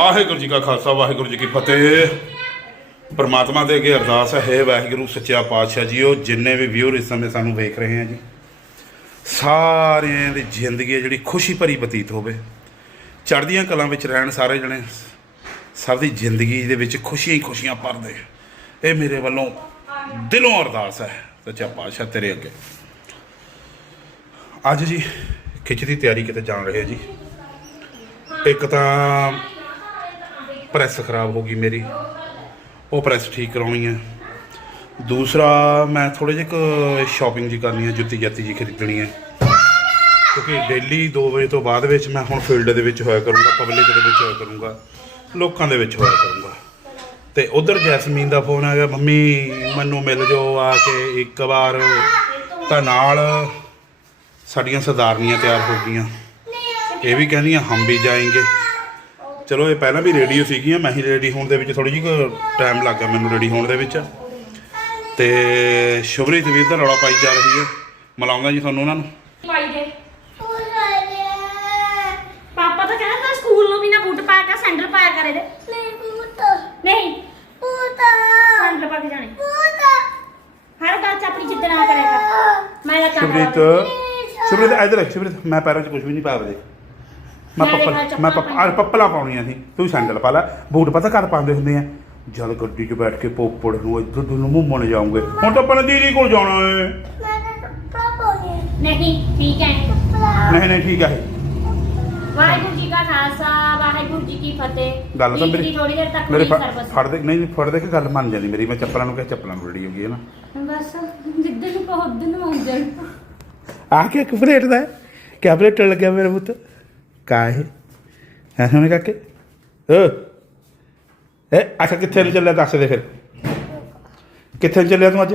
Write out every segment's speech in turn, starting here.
ਵਾਹਿਗੁਰੂ ਜੀ ਕਾ ਖਾਲਸਾ, ਵਾਹਿਗੁਰੂ ਜੀ ਕੀ ਫਤਿਹ। ਪਰਮਾਤਮਾ ਦੇ ਅੱਗੇ ਅਰਦਾਸ ਹੈ ਵਾਹਿਗੁਰੂ ਸੱਚਾ ਪਾਤਸ਼ਾਹ ਜੀਓ, ਜਿੰਨੇ ਵੀ ਵਿਊਰ ਇਸ ਸਮੇਂ ਸਾਨੂੰ ਵੇਖ ਰਹੇ ਆ ਜੀ, ਸਾਰਿਆਂ ਦੀ ਜ਼ਿੰਦਗੀ ਹੈ ਜਿਹੜੀ ਖੁਸ਼ੀ ਭਰੀ ਬਤੀਤ ਹੋਵੇ। ਚੜ੍ਹਦੀਆਂ ਕਲਾਂ ਵਿੱਚ ਰਹਿਣ ਸਾਰੇ ਜਣੇ, ਸਭ ਦੀ ਜ਼ਿੰਦਗੀ ਦੇ ਵਿੱਚ ਖੁਸ਼ੀਆਂ ਹੀ ਖੁਸ਼ੀਆਂ ਭਰਦੇ ਇਹ ਮੇਰੇ ਵੱਲੋਂ ਦਿਲੋਂ ਅਰਦਾਸ ਹੈ ਸੱਚਾ ਪਾਤਸ਼ਾਹ ਤੇਰੇ ਅੱਗੇ। ਅੱਜ ਜੀ ਖਿੱਚ ਦੀ ਤਿਆਰੀ ਕਿਤੇ ਜਾਣ ਰਹੇ ਜੀ। ਇੱਕ ਤਾਂ ਪ੍ਰੈਸ ਖਰਾਬ ਹੋ ਗਈ ਮੇਰੀ। ਉਹ ਪ੍ਰੈਸ ਠੀਕ ਕਰਾਉਣੀ ਹੈ। ਦੂਸਰਾ, ਮੈਂ ਥੋੜੇ ਜਿਹੇ ਸ਼ਾਪਿੰਗ ਜੀ ਕਰਨੀ ਹੈ, ਜੁੱਤੀ ਜਾਤੀ ਜੀ ਖਰੀਦਣੀ ਹੈ। ਕਿਉਂਕਿ ਡੇਲੀ 2 ਵਜੇ ਤੋਂ ਬਾਅਦ ਵਿੱਚ ਮੈਂ ਹੁਣ ਫੀਲਡ ਦੇ ਵਿੱਚ ਹੋਇਆ ਕਰੂੰਗਾ ਪਬਲਿਕ ਦੇ ਵਿੱਚ ਹੋਇਆ ਕਰੂੰਗਾ, ਲੋਕਾਂ ਦੇ ਵਿੱਚ ਹੋਇਆ ਕਰੂੰਗਾ। ਤੇ ਉਧਰ ਜੈਸਮੀਨ ਦਾ ਫੋਨ ਆ ਗਿਆ, ਮੰਮੀ, ਮੈਨੂੰ ਮਿਲ ਜਾਓ ਆ ਕੇ ਇੱਕ ਵਾਰ। ਤਾਂ ਨਾਲ ਸਾਡੀਆਂ ਸਰਦਾਰਨੀਆਂ ਤਿਆਰ ਹੋ ਗਈਆਂ। ਇਹ ਵੀ ਕਹਿੰਦੀਆਂ, ਹਮ ਵੀ ਜਾਏਂਗੇ। ਚਲੋ ਇਹ ਪਹਿਲਾਂ ਵੀ ਰੈਡੀ ਸੀਗੀਆਂ ਮੈਂ ਹੀ ਰੈਡੀ ਹੋਣ ਦੇ ਵਿੱਚ ਥੋੜੀ ਜਿਹੀ ਟਾਈਮ ਲੱਗ ਗਿਆ ਮੈਨੂੰ ਰੈਡੀ ਹੋਣ ਦੇ ਵਿੱਚ। ਤੇ ਸ਼ੁਭਰੀਤ ਵੀਰ ਦਾ ਰੌਲਾ ਪਾਈ ਜਾ ਰਹੀ ਹੈ। ਮਿਲਾਉਂਗਾ ਜੀ ਤੁਹਾਨੂੰ ਉਹਨਾਂ ਨੂੰ। ਪਾਈ ਦੇ। ਪਾਪਾ ਤਾਂ ਕਹਿੰਦਾ ਤਾਂ ਸਕੂਲ ਨੂੰ ਵੀ ਨਾ ਬੂਟ ਪਾਇਆ ਕਰ ਸੈਂਡਲ ਪਾਇਆ ਕਰ ਇਹਦੇ। ਨਹੀਂ ਸੈਂਡਲ ਪਾ ਕੇ ਜਾਣੇ। ਹਰ ਗੱਲ ਚ ਆਪਣੀ ਜਿੱਦ ਨਾ ਕਰਿਆ ਕਰ। ਮੈਂ ਤਾਂ ਸ਼ੁਭਰੀਤ ਸ਼ੁਭਰੀਤ ਇਧਰ ਆ ਸ਼ੁਭਰੀਤ ਮੈਂ ਪੈਰਾਂ 'ਚ ਕੁਝ ਵੀ ਨਹੀਂ ਪਾ ਦੇ ਮੈਂ ਨਾਲੇ ਪੱਪਲ ਚੱਪਲਾਂ ਮੈਂ ਪੱਪਲ ਆਹ ਪੱਪਲਾਂ ਪਾਉਣੀਆਂ ਸੀ। ਤੂੰ ਸੈਂਡਲ ਪਾ ਲੈ। ਬੂਟ ਪਤਾ ਕਦ ਪਾਉਂਦੇ ਹੁੰਦੇ ਆ। ਜਦ ਗੱਡੀ 'ਚ ਬੈਠ ਕੇ ਪੋਪੜ ਨੂੰ ਇੱਧਰ ਨੂੰ ਮੁੰਮਣ ਜਾਉਂਗੇ ਹੁਣ ਤਾਂ ਆਪਣੇ ਦੀਦੀ ਕੋਲ ਜਾਣਾ ਹੈ। ਨਹੀਂ ਠੀਕ ਹੈ। ਨਹੀਂ ਨਹੀਂ ਠੀਕ ਹੈ। ਵਾਹਿਗੁਰੂ ਜੀ ਕਾ ਖਾਲਸਾ ਵਾਹਿਗੁਰੂ ਜੀ ਕੀ ਫਤਿਹ। ਗੱਲ ਤਾਂ ਮੇਰੀ ਥੋੜੀ ਦੇਰ ਤੱਕ ਮੇਰੇ ਫੜ ਸਰਵਿਸ ਫੜ ਦੇ ਨਹੀਂ ਨਹੀਂ, ਫੜ ਦੇ ਕੇ ਗੱਲ ਮੰਨ ਜਾਂਦੀ ਮੇਰੀ। ਮੈਂ ਚੱਪਲਾਂ ਨੂੰ ਕਿਹਾ ਚੱਪਲਾਂ ਨੂੰ ਰੈਡੀ ਹੋ ਗਈ ਹੈ ਨਾ। ਬਸ ਜਿੱਦਨ ਨੂੰ ਕਹੋ ਉਦਨ ਨੂੰ ਜਾਏ ਆ ਕੇ ਇੱਕ ਪਲੇਟ ਦਾ ਕਿਆ ਪਲੇਟ ਲੱਗਿਆ ਮੇਰੇ ਪੁੱਤ? ਕਾ ਹੈ ਹੈ ਸੁਣੇ ਕਾਕੇ ਓ ਏ ਅੱਛਾ ਕਿੱਥੇ ਨੂੰ ਚੱਲਿਆ ਦੱਸ ਦੇ ਫਿਰ ਕਿੱਥੇ ਨੂੰ ਚੱਲਿਆ ਤੂੰ ਅੱਜ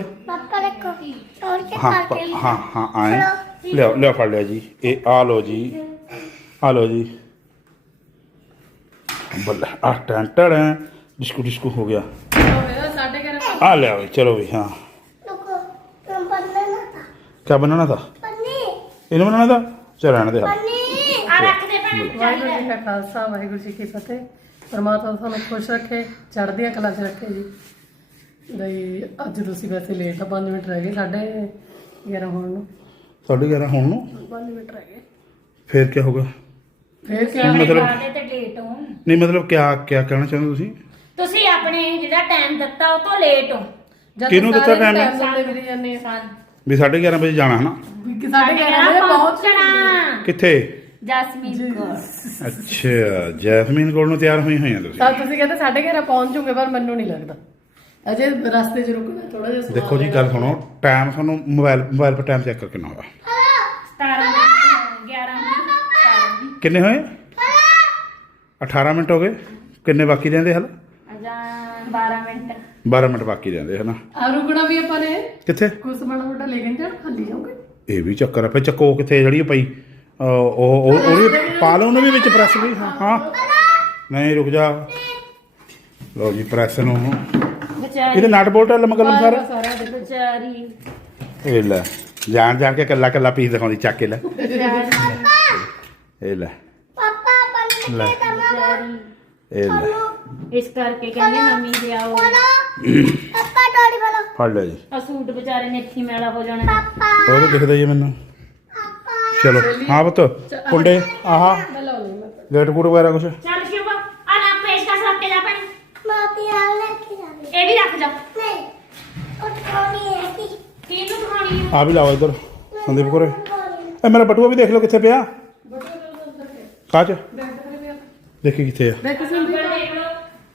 ਹਾਂ ਪ- ਹਾਂ ਹਾਂ ਆਏ ਲਿਓ ਲਿਓ ਫੜ ਲਿਆ ਜੀ ਇਹ ਆ ਲੋ ਜੀ ਆ ਲੋ ਜੀ ਬੱਲੇ ਆ ਟੈਂ ਟੜਾਂ ਡਿਸਕੂ ਡਿਸਕੂ ਹੋ ਗਿਆ ਆ ਲਿਆ ਵੀ ਚਲੋ ਵੀ ਹਾਂ ਕਿਆ ਬਣਾਉਣਾ था। ਇਹਨੂੰ ਬਣਾਉਣਾ था? ਚਲ ਰਹਿਣ ਦੇ ਹਾਂ ਆ ਰੱਖ ਦੇ ਭੈਣ ਵਾਹਿਗੁਰੂ ਜੀ ਕਾ ਖਾਲਸਾ। ਵਾਹਿਗੁਰੂ ਜੀ ਕੀ ਫਤਿਹ। ਪਰਮਾਤਮਾ ਤੁਹਾਨੂੰ ਖੁਸ਼ ਰੱਖੇ ਚੜ੍ਹਦੀਆਂ ਕਲਾ 'ਚ ਰੱਖੇ ਜੀ। ਬਈ ਅੱਜ ਤੁਸੀਂ ਵੈਸੇ ਲੇਟ ਆ 5 ਮਿੰਟ ਰਹਿ ਗਏ ਸਾਡੇ 11 ਹੋਣ ਨੂੰ। ਸਾਢੇ 11 ਹੁਣ ਨੂੰ? 5 ਮਿੰਟ ਰਹਿ ਗਏ। ਫਿਰ ਕੀ ਹੋਗਾ ਫੇਰ ਕਿਆ ਮਤਲਬ- ਮਤਲਬ ਤੇ ਲੇਟ ਹੋ ਨਹੀਂ ਮਤਲਬ ਕਿਆ ਕਿਆ ਕਹਿਣਾ ਚਾਹੁੰਦੇ ਤੁਸੀਂ? ਤੁਸੀਂ ਆਪਣੇ ਜਿਹੜਾ ਟਾਈਮ ਦਿੱਤਾ ਉਹ ਤੋਂ ਲੇਟ ਹੋ। ਜਦ ਕਿਹਨੂੰ ਦਿੱਤਾ ਸਾਰੇ time? ਦਿੰਦੇ ਫਿਰੀ ਜਾਂਦੇ ਆ। ਸਾਨ। ਵੀ 11:30 ਵਜੇ ਜਾਣਾ ਹਨਾ? ਵੀ ਕਿ ਸਾਡੇ 11 ਵਜੇ ਪਹੁੰਚ ਪਹੁੰਚਣਾ। ਕਿੱਥੇ? ਜਸਮੀਨ ਕੌਰ। ਅੱਛਾ ਜੈਸਮੀਨ ਕੋਲ ਨੂੰ ਤਿਆਰ ਹੋਈ ਹੋਈਆਂ ਤੁਸੀਂ? ਤਾਂ ਤੁਸੀਂ ਕਹਿੰਦੇ 11:30 ਪਹੁੰਚ ਜੂਗੇ ਪਰ ਮੈਨੂੰ ਨਹੀਂ ਲੱਗਦਾ। ਅਜੇ ਰਸਤੇ 'ਚ ਰੁਕਣਾ ਥੋੜਾ ਜਿਹਾ ਸਮਾਂ ਦੇਖੋ ਜੀ ਗੱਲ ਸੁਣੋ ਟਾਈਮ ਤੁਹਾਨੂੰ ਮੋਬਾਈਲ ਮੋਬਾਈਲ 'ਤੇ ਟਾਈਮ ਚੈੱਕ ਕਰਕੇ ਨਾ ਹੋਗਾ 17 11 17 ਕਿੰਨੇ ਹੋਏ? 18 ਮਿੰਟ ਹੋ ਗਏ। ਕਿੰਨੇ ਬਾਕੀ ਰਹਿੰਦੇ ਹਲ? ਅਜਾਂ 12 ਮਿੰਟ। 12 ਮਿੰਟ ਬਾਕੀ ਰਹਿੰਦੇ ਹਨਾ? ਆ ਰੁਕਣਾ ਵੀ ਆਪਾਂ ਨੇ। ਕਿੱਥੇ? ਕੁਛ ਮੋਟਾ ਲੈ ਕੇ ਜਾਣ ਖਾਲੀ ਜਾਓਗੇ ਇਹ ਵੀ ਚੱਕਰ ਆ ਫੇ ਚੱਕੋ ਕਿੱਥੇ ਜਿਹੜੀ ਪਈ। ਉਹ ਉਹ ਉਹ ਵੀ ਪਾ ਲਓ ਉਹਨੂੰ ਵੀ ਵਿੱਚ ਪ੍ਰੈਸ ਵੀ ਹਾਂ। ਹਾਂ ਨਹੀਂ ਰੁਕ ਜਾ। ਲਓ ਜੀ ਪ੍ਰੈਸ ਨੂੰ। ਵਿਚਾਰੀ। ਇਹਦੇ ਨਟ ਬੋਲਟ ਮਗਲਮ ਸਾਰਾ। ਸਾਰਾ ਵਿਚਾਰੀ। ਇਹ ਲੈ ਜਾਣ ਜਾਣ ਕੇ ਕੱਲਾ ਕੱਲਾ ਪੀਸ ਦਿਖਾਉਂਦੀ ਚੱਕ ਕੇ ਲੈ। ਇਹ ਲੈ। ਲੈ। ਵਿਚਾਰੀ। ਇਹ ਲੈ। ਇਸ ਕਰਕੇ ਕਹਿੰਦੇ ਮੰਮੀ ਦੇ ਆਓ ਫੜ ਲੈ ਜੀ। ਆ ਸੂਟ ਵਿਚਾਰੇ ਨੇ ਇੱਥੇ ਮੈਲਾ ਹੋ ਜਾਣਾ। ਉਹ ਤਾਂ ਦਿਖਦਾ ਜੀ ਮੈਨੂੰ? ਚਲੋ ਹਾਂ ਪੁੱਤ ਕੁੰਡੇ ਆਹਾ। ਲੈ ਗੇਟ ਗੂਟ ਵਗੈਰਾ ਕੁਛ? ਚੱਲ ਸ਼ਿਵ ਆ ਨਾ ਪੇਸ਼ ਕਰ ਰੱਖ ਕੇ ਜਾ ਭੈਣ। ਇਹ ਵੀ ਰੱਖ ਜਾ। ਤੀਨੂੰ ਦਿਖਾਉਣੀ ਆ ਆ ਵੀ ਲਾਓ ਇੱਧਰ ਸੰਦੀਪ ਕੋਰੇ। ਇਹ ਮੇਰਾ ਬਟੂਆ ਵੀ ਦੇਖ ਲਓ ਕਿੱਥੇ ਪਿਆ। ਕਾਚ ਦੇਖੀ ਕਿੱਥੇ ਆ। ਦੇਖ ਕੰਬਲ ਦੇਖ ਲਓ।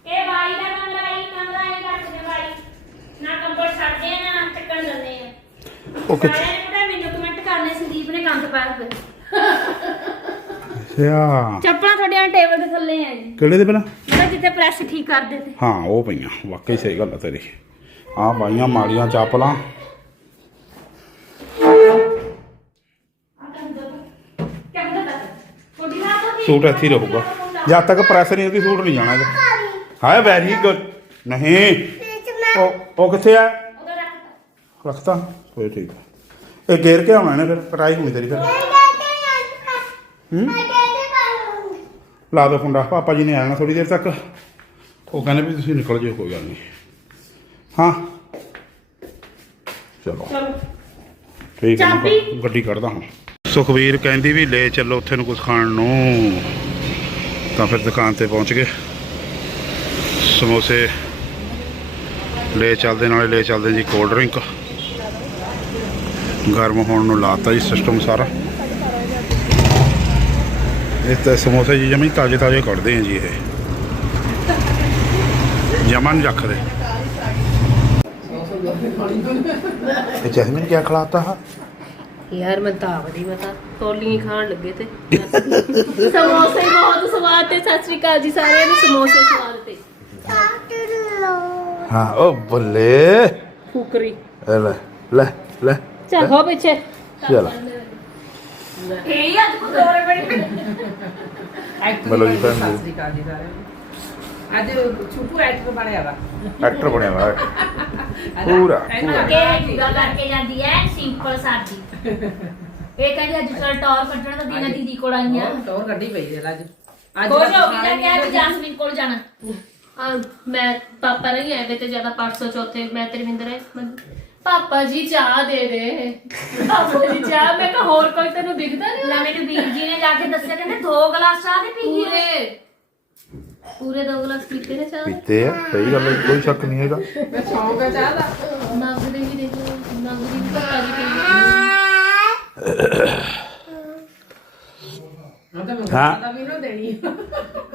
ਇਹ ਬਾਈ ਦਾ ਕਮਰਾ ਹੀ ਕਮਰਾ ਹੀ ਰੱਖ ਦੇ ਬਾਈ ਨਾ ਕੰਬਲ ਛੱਡਦੇ ਆ ਨਾ ਚੱਕਣ ਦਿੰਦੇ ਆ। ਉਹ ਕਿੱਥੇ ਸਾਰਿਆਂ ਨੇ ਪਤਾ ਮੈਨੂੰ ਕਮੈਂਟ ਕਰਨੇ ਸਿਆ ਚੱਪਲਾਂ ਤੁਹਾਡੇ ਟੇਬਲ ਦੇ ਥੱਲੇ ਆ ਜੀ। ਕਿਹੜੇ ਦੇ ਪਹਿਲਾਂ? ਜਿਹੜਾ ਜਿੱਥੇ ਪ੍ਰੈਸ ਠੀਕ ਕਰਦੇ ਤੇ ਹਾਂ ਉਹ ਪਈਆਂ। ਵਾਕਈ ਸਹੀ ਗੱਲ ਆ ਤੇਰੀ। ਆ ਪਾਈਆਂ ਮਾੜੀਆਂ ਚਾਪਲਾਂ। ਸੂਟ ਇੱਥੇ ਹੀ ਰਹੂਗਾ। ਜਦ ਤੱਕ ਪ੍ਰੈਸ ਨਹੀਂ ਹੁੰਦੀ ਸੂਟ ਨਹੀਂ ਜਾਣਾ ਇਹਦਾ। ਹਾਏ ਵੈਰੀ ਗੁੱਡ। ਨਹੀਂ। ਉਹ ਉਹ ਕਿੱਥੇ ਆ? ਉਧਰ ਰੱਖ ਰੱਖਤਾ। ਕੋਈ ਠੀਕ ਆ। ਇਹ ਗੇਰ ਕੇ ਆਉਣਾ ਨੇ ਫਿਰ ਕਟਾਈ ਹੋਣੀ ਤੇਰੀ ਫਿਰ। ਹੂੰ ਲਾ ਦੋ ਕੁੰਡਾ ਪਾਪਾ ਜੀ ਨੇ ਆਣਾ ਥੋੜੀ ਦੇਰ ਤੱਕ। ਉਹ ਕਹਿੰਦੇ ਵੀ ਤੁਸੀਂ ਨਿਕਲ ਜਿਓ ਕੋਈ ਗੱਲ ਨਹੀਂ। ਹਾਂ। ਚਲੋ। ਠੀਕ ਹੈ ਮੈਂ ਗੱਡੀ ਕੱਢਦਾ ਹਾਂ। ਸੁਖਵੀਰ ਕਹਿੰਦੀ ਵੀ ਲੈ ਚੱਲੋ ਉੱਥੇ ਨੂੰ ਕੁਝ ਖਾਣ ਨੂੰ। ਤਾਂ ਫਿਰ ਦੁਕਾਨ ਤੇ ਪਹੁੰਚ ਗਏ। ਸਮੋਸੇ ਲੈ ਚੱਲਦੇ ਨਾਲੇ ਲੈ ਚੱਲਦੇ ਜੀ ਕੋਲਡ ਡਰਿੰਕ। ਗਰਮ ਹੋਣ ਨੂੰ ਲਾਤਾ ਜੀ ਸਿਸਟਮ ਸਾਰਾ। ਇਹ ਤਾਂ ਸਮੋਸੇ ਜੀ ਜਮੀ ਤਾਜ਼ੇ ਤਾਜ਼ੇ ਕੱਢਦੇ ਆ ਜੀ ਇਹ। ਜਮਨ ਰੱਖਦੇ। ਇਹ ਜੈਸਮੀਨ ਕੀ ਖਿਲਾਤਾ ਹੈ? ਯਾਰ ਮੈਂ ਤਾਂ ਆਵਦੀ ਮੈਂ ਤਾਂ ਕੋਲੀ ਖਾਣ ਲੱਗੇ ਤੇ। ਸਮੋਸੇ ਬਹੁਤ ਸਵਾਦ ਤੇ। ਸਤਿ ਸ਼੍ਰੀ ਅਕਾਲ ਜੀ ਸਾਰਿਆਂ ਨੂੰ। ਸਮੋਸੇ ਸਵਾਦ ਤੇ। ਹਾਂ ਉਹ ਬੱਲੇ। ਫੁਕਰੀ। ਲੈ ਲੈ ਲੈ। ਚੱਲ ਹੋ ਪਿੱਛੇ। ਚਲ। ਇਹ ਅੱਜ ਕੋ ਦੋਰੇ ਬੜੀ ਮਤਲਬ ਜੀ ਭੈਣ ਜੀ। ਸਤਿ ਸ੍ਰੀ ਅਕਾਲ ਜੀ ਸਾਰਿਆਂ ਨੂੰ। ਅੱਜ ਛੁੱਟੂ ਐਕਟਰ ਬਣਿਆ ਵਾ। ਐਕਟਰ ਬਣਿਆ ਵਾ। ਪੂਰਾ ਪੂਰਾ। ਕੇ ਪੂਰਾ ਕਰਕੇ ਜਾਂਦੀ ਐ ਸਿੰਪਲ ਸਾਦੀ ਇਹ ਕਹਿੰਦੀ ਅੱਜ ਕੱਲ ਟੌਰ ਕੱਢਣ ਦਾ ਦਿਨ ਦੀਦੀ ਕੋਲ ਆਈਆਂ ਹੋਰ ਟੌਰ ਕੱਢੀ ਪਈ ਹੈ ਅੱਜ ਖੁਸ਼ ਹੋ ਗਈ ਤਾਂ ਕਿਹਾ ਵੀ ਜਾਸਮੀਨ ਕੋਲ ਜਾਣਾ। ਆ, ਮੈਂ ਪਾਪਾ ਨਹੀਂ ਆਏ ਵੇ ਤੇ ਜ਼ਿਆਦਾ ਪਰਸੋਂ ਚੌਥੇ ਮੈਂ ਤੇ ਰਵਿੰਦਰ ਹੈ। ਮੈਂ- ਪਾਪਾ ਜੀ ਚਾਹ ਦੇ ਦੇ। ਪਾਪਾ ਜੀ ਚਾਹ ਮੈਂ ਕਿਹਾ ਹੋਰ ਕੋਈ ਤੈਨੂੰ ਦਿਖਦਾ ਨਹੀਂ ਲੈ ਮੈਨੂੰ ਵੀਰ ਜੀ ਨੇ ਜਾ ਕੇ ਦੱਸਿਆ ਕਹਿੰਦੇ ਦੋ ਗਲਾਸ ਚਾਹ ਦੇ ਪੀ ਗਈ ਪੂਰੇ। ਪੂਰੇ ਦੋ ਗਲਾਸ ਪੀਤੇ ਨੇ ਚਾਹ। ਪੀਤੇ ਆ ਸਹੀ ਗੱਲ ਹੈ ਕੋਈ ਸ਼ੱਕ ਨਹੀਂ ਹੈਗਾ। ਮੈਂ ਸ਼ੌਂਕ ਹੈ ਚਾਹ ਦਾ। ਮੰਗਦੇ ਵੀ ਦੇਖ ਲਓ ਮੰਗਦੀ ਵੀ ਪਾਪਾ ਜੀ ਕਹਿੰਦੇ ਹਾਂ। ਮੰਗਦਾ ਵੀ ਨਾ ਦੇਣੀ।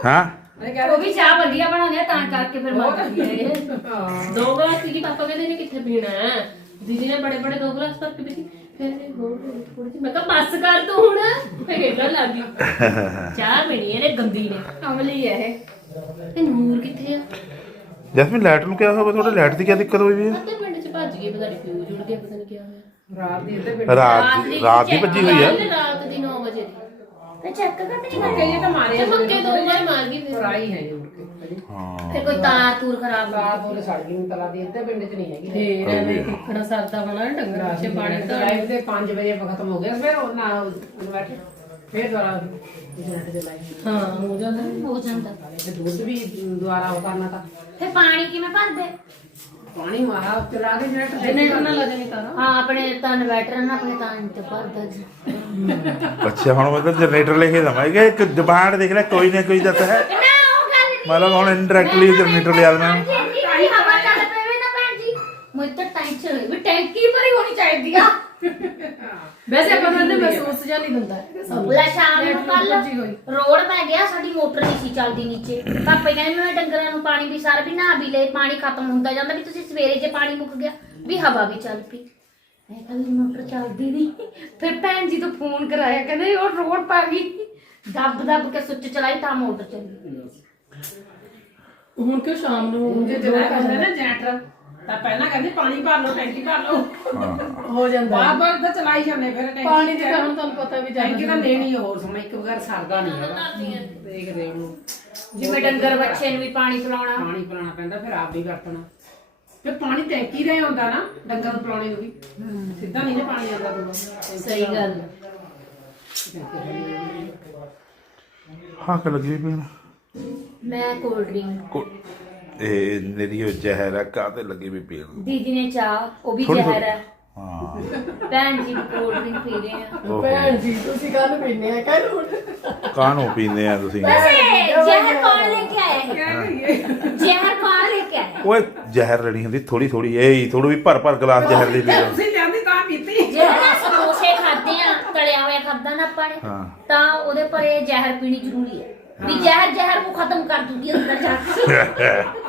ਹਾਂ। ਮੈਂ ਕਹਿ ਉਹ ਵੀ ਚਾਹ ਵਧੀਆ ਬਣਾਉਂਦੇ ਆ ਤਾਂ ਕਰਕੇ ਫਿਰ ਮੰਗਦੀ ਐ ਹਾਂ। ਦੋ ਗਲਾਸ ਕੇ ਪਾਪਾ ਕਹਿੰਦੇ ਨੇ ਕਿੱਥੇ ਪੀਣਾ ਹੈ। ਦੀਦੀ ਨੇ ਬੜੇ ਬੜੇ ਦੋ ਗਲਾਸ ਭਰ ਕੇ ਪੀਤੀ। ਫਿਰ ਇਹ ਹੋਰ ਥੋੜੀ ਜਿਹੀ। ਮੈਂ ਕਿਹਾ ਬੱਸ ਕਰ ਤੂੰ ਹੁਣ। ਫਿਰ ਖੇਡਣ ਲੱਗ ਗਈ। ਚਾਹ ਪੀਣੀ ਇਹਨੇ ਗੰਦੀ ਨੇ। ਅਮਲੀ ਐ ਇਹ। ਇਹ ਨੂਰ ਕਿੱਥੇ ਆ? ਜੈਸਮੀਨ ਲਾਈਟ ਨੂੰ ਕਿਹਾ ਹੋਵੇ ਤੁਹਾਡੇ ਲਾਈਟ ਦੀ ਕੀ ਦਿੱਕਤ ਹੋਈ ਵੀ? ਹੈ ਅੱਧੇ ਪਿੰਡ ਚ ਭੱਜ ਗਈ ਪਤਾ ਨਹੀਂ ਫਿਊਜ਼ ਉੜ ਗਿਆ ਪਤਾ ਨਹੀਂ ਕੀ ਹੋਇਆ। ਰਾਤ ਦੀ ਇੱਥੇ ਬੈਠੀ ਰਾਤ ਦੀ ਰਾਤ ਦੀ ਭੱਜੀ ਹੋਈ ਹੈ ਕੱਲ੍ਹ ਰਾਤ ਦੀ 9 ਵਜੇ ਦੀ। ਤੇ ਚੈੱਕ ਕਈਏ ਤਾਂ ਮਾਰੇ ਤੇ ਮੱਕੇ ਦੋ ਵਾਰ ਮਾਰ ਗਈ ਫਿਰ ਰਾਈ ਹੈ ਕੇ ਕਦੀ ਹਾਂ। ਫਿਰ ਕੋਈ ਤਾਰ ਤੂਰ ਖਰਾਬ ਹੋ ਰਾਤ ਉਹਨੇ ਸੜ ਗਈ ਤਲਾ ਦੀ ਇੱਥੇ ਪਿੰਡ ਚ ਨਹੀਂ ਹੈਗੀ। ਫੇਰ ਐਵੇਂ ਕਿੱਕਣਾ ਸਰਦਾ ਹੋਣਾ ਡੰਗਰ ਪਿੱਛੇ ਪਾਣੀ ਤਾਂ ਲਾਈਵ ਦੇ 5 ਵਜੇ ਖਤਮ ਹੋ ਗਿਆ ਫਿਰ ਉਹ ਨਾ ਇਨਵਰਟਰ ਫਿਰ ਦੁਬਾਰਾ ਜਨਰੇਟਰ ਦੇ ਲਾਈ ਹਾਂ। ਹੋ ਜਾਂਦਾ। ਹੋ ਜਾਂਦਾ। ਤੇ ਦੁੱਧ ਵੀ ਦੁਬਾਰਾ ਉਹ ਕਰਨਾ ਤਾਂ। ਫਿਰ ਪਾਣੀ ਕਿਵੇਂ ਭਰਦੇ? ਪਾਣੀ ਮਾਰਾ ਚਲਾ ਕੇ ਜਨਰੇਟਰ ਦੇ ਜਨਰੇਟਰ ਨਾਲ ਲੱਜਣੀ ਤਾਰਾ ਹਾਂ ਆਪਣੇ ਤਾਂ ਇਨਵਰਟਰ ਨਾਲ ਆਪਣੇ ਤਾਂ ਤੇ ਭਰਦਾ ਜੀ। ਅੱਛਾ ਹੁਣ ਮਤਲਬ ਜਨਰੇਟਰ ਲੈ ਕੇ ਦਵਾਂਗੇ ਇੱਕ ਜ਼ਬਾਨ ਦੇਖ ਲੈ ਕੋਈ ਨਾ ਕੋਈ ਜੱਤ ਹੈ। ਨਾ ਉਹ ਗੱਲ ਨਹੀਂ। ਮਤਲਬ ਹੁਣ ਇਨਡਾਇਰੈਕਟਲੀ ਜਨਰੇਟਰ ਲਿਆ ਦੇਣਾ। ਜੀ ਹਵਾ ਚੱਲ ਪਵੇ ਨਾ ਭੈਣ ਜੀ। ਮੈਨੂੰ ਤਾਂ ਟੈਨਸ਼ਨ ਹੋਈ। ਵੀ ਟੈਂਕੀ ਭਰੀ ਹੋਣੀ ਚਾਹੀਦੀ ਆ। ਵੈਸੇ ਆਪਾਂ ਨੂੰ ਇਹਨੇ ਮਹਿਸੂਸ ਜਾਂ ਨਹੀਂ ਹੁੰਦਾ। ਹੈਗਾ ਸਾਨੂੰ ਲੈ ਸ਼ਾਮ ਨੂੰ ਕੱਲ ਭੱਜੀ ਹੋਈ। ਰੋਡ ਪੈ ਗਿਆ ਸਾਡੀ ਮੋਟਰ ਨਹੀਂ ਸੀ ਚੱਲਦੀ ਨੀਚੇ। ਪਾਪੇ ਕਹਿੰਦੇ ਵੀ ਮੈਂ ਡੰਗਰਾਂ ਨੂੰ ਪਾਣੀ ਵੀ ਸਾਰ ਵੀ ਨਾ ਵੀ ਲੈ ਪਾਣੀ ਖਤਮ ਹੁੰਦਾ ਜਾਂਦਾ ਵੀ ਤੁਸੀਂ ਸਵੇਰੇ ਜੇ ਪਾਣੀ ਮੁੱਕ ਗਿਆ ਵੀ ਹਵਾ ਵੀ ਚੱਲ ਪਈ। ਮੈਂ ਕੱਲ ਮੋਟਰ ਚੱਲਦੀ ਨਹੀਂ ਫਿਰ ਭੈਣ ਜੀ ਤੋਂ ਫੋਨ ਕਰਾਇਆ ਕਹਿੰਦੇ ਉਹ ਰੋਡ ਪੈ ਗਈ। ਦੱਬ ਦੱਬ ਕੇ ਸੁੱਚ ਚਲਾਈ ਤਾਂ ਮੋਟਰ ਚੱਲੀ। ਹੁਣ ਕਿਉਂ ਸ਼ਾਮ ਨੂੰ ਜੇ ਜਨਾ ਕਹਿੰਦੇ ਨਾ ਜਨਰੇਟਰ ਤਾਂ ਪਹਿਲਾਂ ਕਹਿੰਦੇ ਪਾਣੀ ਭਰ ਲਓ ਟੈਂਕੀ ਭਰ ਲਓ। ਹੋ। ਜਾਂਦਾ ਬਾਰ ਬਾਰ ਤਾਂ ਚਲਾਈ ਜਾਂਦੇ ਫਿਰ ਟੈਂਕੀ ਪਾਣੀ ਦੀ ਤਾਂ ਹੁਣ ਤੁਹਾਨੂੰ ਪਤਾ ਵੀ ਟੈਂਕੀ ਤਾਂ ਲੈਣੀ ਆ ਹੋਰ ਸਮਾਂ ਇੱਕ ਬਗੈਰ ਸਰਦਾ ਨਹੀਂ ਹੈਗਾ। ਦੇਖਦੇ ਉਹਨੂੰ ਜਿਵੇਂ ਡੰਗਰ ਬੱਚੇ ਨੂੰ ਵੀ ਪਾਣੀ ਪਿਲਾਉਣਾ। ਪਾਣੀ ਪਿਲਾਉਣਾ ਪੈਂਦਾ ਫਿਰ ਆਪ ਵੀ ਵਰਤਣਾ। ਫਿਰ ਪਾਣੀ ਟੈਂਕੀ ਦਾ ਹੀ ਆਉਂਦਾ ਨਾ ਡੰਗਰ ਨੂੰ ਪਿਲਾਉਣੇ ਨੂੰ ਵੀ। ਸਿੱਧਾ ਨਹੀਂ ਨਾ ਪਾਣੀ ਆਉਂਦਾ ਦੂਆ। ਸਹੀ ਗੱਲ। ਹਾਂ ਕਿ ਲੱਗੀ ਪੀਣ ਮੈਂ ਕੋਲਡ ਡਰਿੰਕ। ਕੋ- ਇਹ ਮੇਰੀ ਉਹ ਜ਼ਹਿਰ ਹੈ ਕਾਤੇ ਲੱਗੀ ਵੀ ਪੀਣ ਦੀਦੀ ਨੇ ਚਾਹ ਉਹ ਵੀ ਥੋੜ੍ਹੀ- ਜ਼ਹਿਰ ਹੈ ਹਾਂ। ਭੈਣ ਜੀ ਕੋਲਡ ਡਰਿੰਕ ਪੀ ਰਹੇ ਆ। ਓਹੋ। ਭੈਣ ਜੀ ਤੁਸੀਂ ਕੱਲ ਪੀਨੇ ਆ ਕਹਿ ਹੁਣ। ਕਾਹਨੂੰ ਪੀਂਦੇ ਆ ਤੁਸੀਂ? ਵੈਸੇ ਜ਼ਹਿਰ ਕੌਣ ਲੈ ਕੇ ਆਇਆ ਹੈ? ਜ਼ਹਿਰ ਕੌਣ ਲੈ ਕੇ ਆਇਆ ਓਏ ਜ਼ਹਿਰ ਲੈਣੀ ਹੁੰਦੀ ਥੋੜੀ ਥੋੜੀ ਇਹ ਥੋੜੀ ਵੀ ਭਰ ਭਰ ਗਲਾਸ ਜ਼ਹਿਰ ਲੈ ਲਈ ਤੁਸੀਂ ਜਾਂਦੀ ਤਾਂ ਪੀਤੀ। ਜਿਹੜਾ ਸਮੋਸੇ ਖਾਦੇ ਆ ਤਲਿਆ ਹੋਇਆ ਖਾਦਾ ਨਾ ਆਪਾਂ ਨੇ। ਹਾਂ। ਤਾਂ ਉਹਦੇ ਪਰ ਇਹ ਜ਼ਹਿਰ ਪੀਣੀ ਜ਼ਰੂਰੀ ਹੈ। ਵੀ ਜ਼ਹਿਰ ਜ਼ਹਿਰ ਨੂੰ ਖਤਮ ਕਰ ਦੂਗੀ ਅੰਦਰ ਜਾ ਕੇ।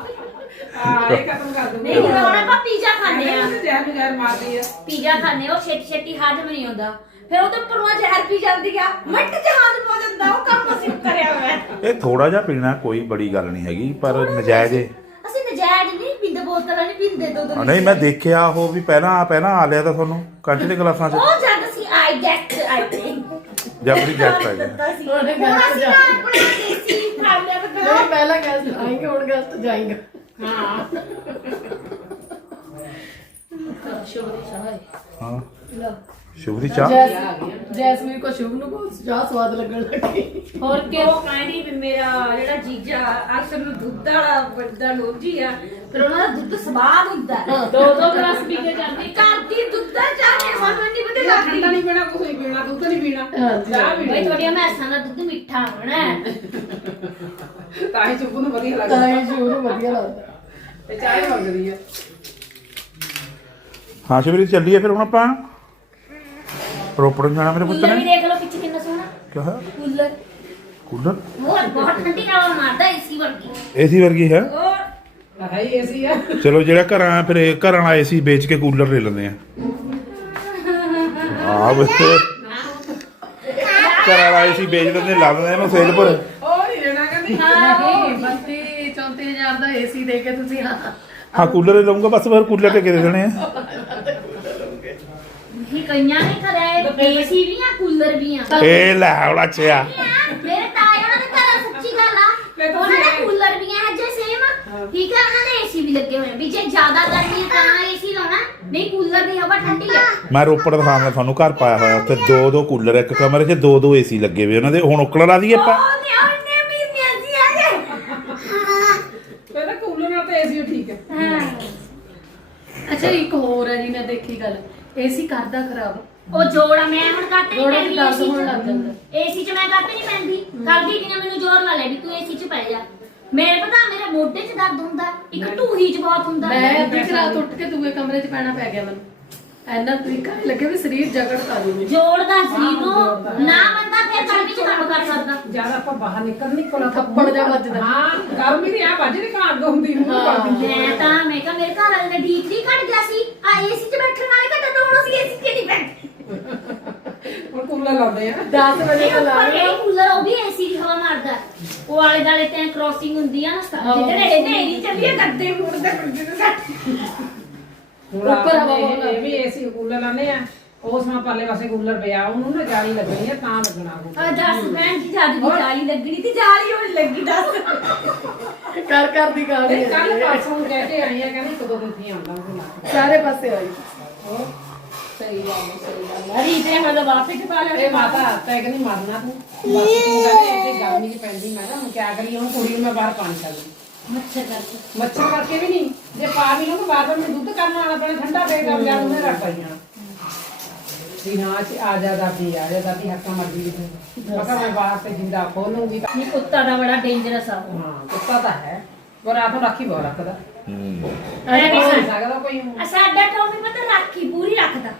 ਹਾਂ ਇਹ ਖਤਮ ਕਰ ਦੂੰਗੀ ਨਹੀਂ ਜਿਵੇਂ ਹੁਣ ਆਪਾਂ ਪੀਜ਼ਾ ਖਾਂਦੇ ਆ। ਜ਼ਹਿਰ ਨੂੰ ਜ਼ਹਿਰ ਮਾਰਦੀ ਆ। ਪੀਜ਼ਾ ਖਾਂਦੇ ਆ, ਉਹ ਛੇਤੀ ਛੇਤੀ ਹਜਮ ਨਹੀਂ ਹੁੰਦਾ ਫਿਰ ਉਹਦੇ ਉੱਪਰੋਂ ਜ਼ਹਿਰ ਪੀ ਜਾਂਦੀ ਆ। ਮਿੰਟ ਚ ਹਜਮ ਹੋ ਜਾਂਦਾ ਉਹ ਕੰਮ ਅਸੀਂ ਕਰਿਆ ਹੋਇਆ। ਹੈ। ਇਹ ਥੋੜਾ ਜਿਹਾ ਪੀਣਾ ਕੋਈ ਬੜੀ ਗੱਲ ਨਹੀਂ ਹੈਗੀ ਪਰ ਨਜਾਇਜ਼ ਏ ਅਸੀਂ ਨਜਾਇਜ਼ ਨਹੀਂ ਪੀਂਦੇ ਬੋਤਲਾਂ ਨਹੀਂ ਪੀਂਦੇ ਦੋ ਦੋ ਨਹੀਂ ਮੈਂ ਦੇਖਿਆ ਉਹ ਵੀ ਪਹਿਲਾਂ ਪਹਿਲਾਂ ਆ ਲਿਆ ਤਾਂ ਤੁਹਾਨੂੰ ਕੰਚ ਦੇ ਗਲਾਸਾਂ 'ਚ। ਉਹ ਜਦ ਅਸੀਂ ਆਈ ਗੈਸਟ ਆਈ ਥਿੰਕ ਜਬਰੀ ਗੈਸਟ ਆ ਗਿਆ ਹੁਣ ਗੈਸਟ ਅਸੀਂ ਨਾ ਆਪਣੇ ਦੇਸੀ ਖਾਂਦੇ ਆ ਪਹਿਲਾਂ ਗੈਸਟ ਆਏਂਗੇ ਹੁਣ ਗੈਸਟ ਜਾਏਂਗੇ। ਹਾਂ। ਸ਼ੁਭ ਦੀ ਚਾਹ? ਹੈ ਹਾਂ ਲਓ ਸ਼ੁਭ ਦੀ ਚਾਹ ਜੈਸ ਜੈਸਮੀਨ ਕੋ ਸ਼ੁਭ ਨੂੰ ਬਹੁਤ ਚਾਹ ਸਵਾਦ ਲੱਗਣ ਲੱਗੀ ਹੋਰ ਕਿ? ਉਹ ਕਹਿੰਦੀ ਵੀ ਮੇਰਾ ਜਿਹੜਾ ਜੀਜਾ ਅਕਸਰ ਨੂੰ ਦੁੱਧ ਵਾਲਾ ਵੱਡਾ ਲੋਭੀ ਆ ਫਿਰ ਉਹਨਾਂ ਦਾ ਦੁੱਧ ਸਵਾਦ ਹੁੰਦਾ ਹੈ। ਦੋ ਦੋ ਗਲਾਸ ਪੀ ਕੇ ਜਾਂਦੀ। ਘਰ ਦੀ ਦੁੱਧ ਦਾ ਚਾਹ ਨੇ ਸਾਨੂੰ ਨਹੀਂ ਠੰਡਾ ਲੱਗਦੀ। ਨਹੀਂ ਪੀਣਾ ਕੁਝ ਨਹੀਂ ਪੀਣਾ ਦੁੱਧ ਨਹੀਂ ਪੀਣਾ ਹਾਂਜੀ। ਚਾਹ ਬਈ ਪੀਣੀ। ਤੁਹਾਡੀਆਂ ਮੈਸਾਂ ਦਾ ਦੁੱਧ ਮਿੱਠਾ ਹੋਣਾ ਹੈ। ਤਾਂ ਹੀ ਚੁੱਪ ਨੂੰ ਵਧੀਆ ਤਾਂ ਲੱਗਦਾ ਇਹ ਸ਼ੁਭ ਨੂੰ ਵਧੀਆ ਲੱਗਦਾ। ਤੇ ਚਾਹ ਹੀ ਮੰਗਦੀ ਆ। ਹਾਂ ਸ਼ਿਵਰੀ ਚੱਲੀਏ ਫਿਰ ਹੁਣ ਆਪਾਂ। ਰੋਪੜ ਨੂੰ ਜਾਣਾ ਮੇਰੇ ਪੁੱਤ ਕੂਲਰ ਵੀ ਨੇ ਦੇਖ ਲਓ ਪਿੱਛੇ ਕਿੰਨਾ ਸੋਹਣਾ। ਕਿਹਾ ਹੈ? ਕੂਲਰ। ਕੂਲਰ? ਬਹੁਤ ਬਹੁਤ ਠੰਡੀ ਹਵਾ ਮਾਰਦਾ ਏਸੀ ਵਰਗੀ। ਏਸੀ ਵਰਗੀ ਹੈ? ਹੋਰ। ਹੈ ਹੀ ਐਸੀ ਆ। ਚਲੋ ਜਿਹੜਾ ਘਰਾਂ ਫਿਰ ਇਹ ਘਰਾਂ ਵਾਲਾ ਏਸੀ ਵੇਚ ਕੇ ਕੂਲਰ ਲੈ ਲੈਂਦੇ ਆ। ਆ ਬੱਚੇ ਘਰਾਂ ਵਾਲਾ ਏਸੀ ਵੇਚ ਲੈਂਦੇ ਲਾ ਦਿੰਦੇ ਇਹਨੂੰ ਸੇਲ ਪਰ ਉਹ ਨਹੀਂ ਲੈਣਾ ਕਹਿੰਦੀ। ਨਹੀਂ ਬੱਤੀ 34000 ਦਾ ਏਸੀ ਦੇ ਕੇ ਤੁਸੀਂ ਹਾਂ। ਹਾਂ ਕੂਲਰ ਹੀ ਲਊਂਗਾ ਬਸ ਫਿਰ ਕੂਲਰ ਤੇ ਕਿਹਦੇ ਦੇਣੇ ਆ। ਨਹੀਂ ਕਈਆਂ ਨੇ ਕਰਿਆ ਏਸੀ ਵੀ ਆ ਕੂਲਰ ਵੀ ਆ। ਇਹ ਲੈ ਹੌਲਾ ਚਿਆ। ਮੇਰੇ ਤਾਏ ਉਹਨਾਂ ਦੇ ਘਰ ਸੱਚੀ ਗੱਲ ਫਿਰ ਆ ਤੁਸੀਂ ਉਹਨਾਂ ਦੇ ਇਹ- ਕੂਲਰ ਵੀ ਹੈ ਜੇ ਸੇਮ ਠੀਕ ਹੈ ਉਹਨਾਂ ਦੇ ਏਸੀ ਵੀ ਲੱਗੇ ਹੋਏ ਆ। ਵੀ ਜੇ ਜ਼ਿਆਦਾ ਗਰਮੀ ਹੈ ਤਾਂ ਏਸੀ ਲਾਉਣਾ। ਨਹੀਂ ਕੂਲਰ ਦੀ ਹਵਾ ਠੰਡੀ ਹੈ ਮੈਂ ਰੋਪੜ ਦਿਖਾਉਂਦਾ ਤੁਹਾਨੂੰ ਘਰ ਪਾਇਆ ਹੋਇਆ। ਉੱਥੇ ਦੋ ਦੋ ਕੂਲਰ ਇੱਕ ਕਮਰੇ 'ਚ ਦੋ ਦੋ ਏਸੀ ਲੱਗੇ ਹੋਏ ਉਹਨਾਂ ਦੇ ਹੁਣ ਉਕਲਾ ਲਾ ਦਈਏ ਆਪਾਂ। ਉਹ ਉਹਨੇ ਮਹੀਨਿਆਂ ਸੀ ਆ ਗਏ ਪਹਿਲਾਂ ਕੂਲਰ ਨਾਲ ਤੇ ਏਸੀ ਠੀਕ ਹੈ ਹਾਂ ਅੱਛਾ ਇੱਕ ਹੋਰ ਹੈ ਜੀ ਮੈਂ ਦੇਖੀ ਗੱਲ। ਏਸੀ ਕਰਦਾ ਖਰਾਬ। ਉਹ ਜੋੜਾ ਮੈਂ ਹੁਣ ਕੱਟ ਨਹੀਂ ਜੋੜਾ ਪੈਂਦੀ ਵੀ ਦਰਦ ਹੋਣ ਲੱਗ ਜਾਂਦਾ। ਏਸੀ ਚ ਮੈਂ ਕੱਟ ਨਹੀਂ ਪੈਂਦੀ। ਕਰਦੀ ਕਿ ਮੈਨੂੰ ਜ਼ੋਰ ਲਾ ਲੈ ਵੀ ਤੂੰ ਏਸੀ ਚ ਪੈ ਜਾ। ਮੇਰੇ ਪਤਾ ਮੇਰੇ ਮੋਢੇ 'ਚ ਦਰਦ ਹੁੰਦਾ। ਇੱਕ ਢੂਹੀ 'ਚ ਬਹੁਤ ਹੁੰਦਾ। ਮੈਂ ਅੱਧੀ ਰਾਤ ਉੱਠ ਕੇ ਦੂਏ ਕਮਰੇ 'ਚ ਪੈਣਾ ਪੈ ਗਿਆ ਮੈਨੂੰ। ਐਨਾ ਤਰੀਕਾ ਹੀ ਲੱਗੇ ਵੀ ਸਰੀਰ ਜਗੜ ਪਾ ਦੂਗੀ ਜੋੜਦਾ ਸਰੀਰ ਨੂੰ ਨਾ ਬੰਦਾ ਫਿਰ ਗਰਮੀ 'ਚ ਕੰਮ ਕਰ ਸਕਦਾ। ਜ਼ਿਆਦਾ ਆਪਾਂ ਬਾਹਰ ਨਿਕਲ ਨਿਕਲ ਥੱਪੜ ਜਿਹਾ ਵੱਜਦਾ। ਹਾਂ ਗਰਮੀ ਦੀ ਆ ਵੱਜਦੀ ਘਾਟ ਅੱਗ ਹੁੰਦੀ ਨੂੰ ਵੱਜਦੀ। ਮੈਂ ਤਾਂ ਮੈਂ ਕਿਹਾ ਮੇਰੇ ਘਰ ਵਾਲੇ ਦਾ ਡੀਪਲੀ ਘਟ ਗਿਆ ਸੀ। ਆ ਏਸੀ 'ਚ ਬੈਠਣ ਵਾਲੇ ਘਟਾ ਤਾਂ ਹੁਣ ਅਸੀਂ ਏਸੀ 'ਚ ਨਹੀਂ ਬੈਠੇ ਹੁਣ ਕੂਲਰ ਲਾਉਂਦੇ ਆ। 10 ਵਜੇ ਇਹ ਤੋਂ ਲਾ ਇਹ ਕੂਲਰ ਉਹ ਵੀ ਏਸੀ ਦੀ ਹਵਾ ਮਾਰਦਾ। ਉਹ ਆਲੇ ਦਾਲੇ ਤੇ ਕ੍ਰੋਸਿੰਗ ਹੁੰਦੀ ਆ ਨਾ ਜਿਹੜੇ ਇਹਦੇ ਨਹੀਂ ਚੱਲੀਏ ਕਰਦੇ ਮੁੜਦੇ ਤੇ ਸੱਟ ਹੁਣ ਉੱਪਰ ਹਵਾ ਆਪਣੇ ਬਹੁਤ ਇਹ ਵੀ ਏਸੀ ਕੂਲਰ ਲਾਉਂਦੇ ਆ। ਉਸ ਨਾਲ ਪਰਲੇ ਪਾਸੇ ਕੂਲਰ ਪਿਆ ਉਹਨੂੰ ਨਾ ਜਾਲੀ ਲੱਗਣੀ ਆ ਤਾਂ ਲੱਗਣਾ ਉਹ। ਆ ਦੱਸ ਭੈਣ ਜੀ ਜਦ ਦੀ ਜਾਲੀ ਲੱਗਣੀ ਤੇ ਜਾਲੀ ਹੋਣ ਲੱਗੀ ਦੱਸ। ਕਰ ਕਰ ਦੀ ਤੇ ਕੱਲ ਪਾਸੋਂ ਕਹਿ ਕੇ ਆਈ ਆ ਕਹਿੰਦੀ ਕਦੋਂ ਦਿੱਤੀ ਆਉਂਦਾ ਉਹ ਲਾ ਸਾਰੇ ਪਾਸੇ ਆਈ। ਸਹੀ ਗੱਲ ਹੈ, ਸਹੀ ਗੱਲ ਹੈ। ਰੀਤੇ ਹੁਣ ਤਾਂ ਵਾਪਸ ਹੀ ਪਾ ਇਹ ਮਾਤਾ ਤੈ ਕਹਿੰਦੀ ਮਰਨਾ ਤੂੰ। ਬਸ ਤੂੰ ਕਹਿੰਦੀ ਇੱਥੇ ਗਰਮੀ ਚ ਪੈਂਦੀ ਮੈਂ ਕਿਹਾ ਹੁਣ ਕਿਆ ਕਰੀਏ ਹੁਣ ਕੁੜੀ ਨੂੰ ਮੈਂ ਬਾਹਰ ਪਾਣੀ ਸਕਦੀ ਮੱਛਰ ਕਰਕੇ ਮੱਛਰ ਕਰਕੇ ਵੀ ਨਹੀਂ ਜੇ ਪਾ ਵੀ ਲਊਂ ਬਾਰ ਬਾਰ ਮੈਂ ਦੁੱਧ ਕਰਨ ਵਾਲਾ ਪੈਣਾ ਠੰਡਾ ਪਏਗਾ ਜਾਂ ਉਹਨੇ ਰੱਖ ਪਈ ਜਾਣਾ ਵੀ ਨਾ ਚ ਆ ਜਾ ਦਾਦੀ ਆ ਜਾ ਦਾਦੀ ਹੱਕਾਂ ਮਰਦੀ ਵੀ ਤੂੰ ਮੈਂ ਕਿਹਾ ਮੈਂ ਬਾਹਰ ਤੇ ਜਿੰਦਾ ਖੋਲੂੰਗੀ ਤਾਂ ਇਹ ਕੁੱਤਾ ਦਾ ਬੜਾ ਡੇਂਜਰਸ ਆ ਉਹ। ਹਾਂ ਕੁੱਤਾ ਤਾਂ ਹੈ ਪਰ ਆ ਤਾਂ ਰਾਖੀ ਬਹੁਤ ਰੱਖਦਾ ਐ ਵੀ ਹੋ ਸਾ- ਸਕਦਾ ਕੋਈ ਆ ਸਾਡਾ ਟੋਮੀ ਪਤਾ ਰਾਖੀ ਪੂਰੀ ਰੱਖਦਾ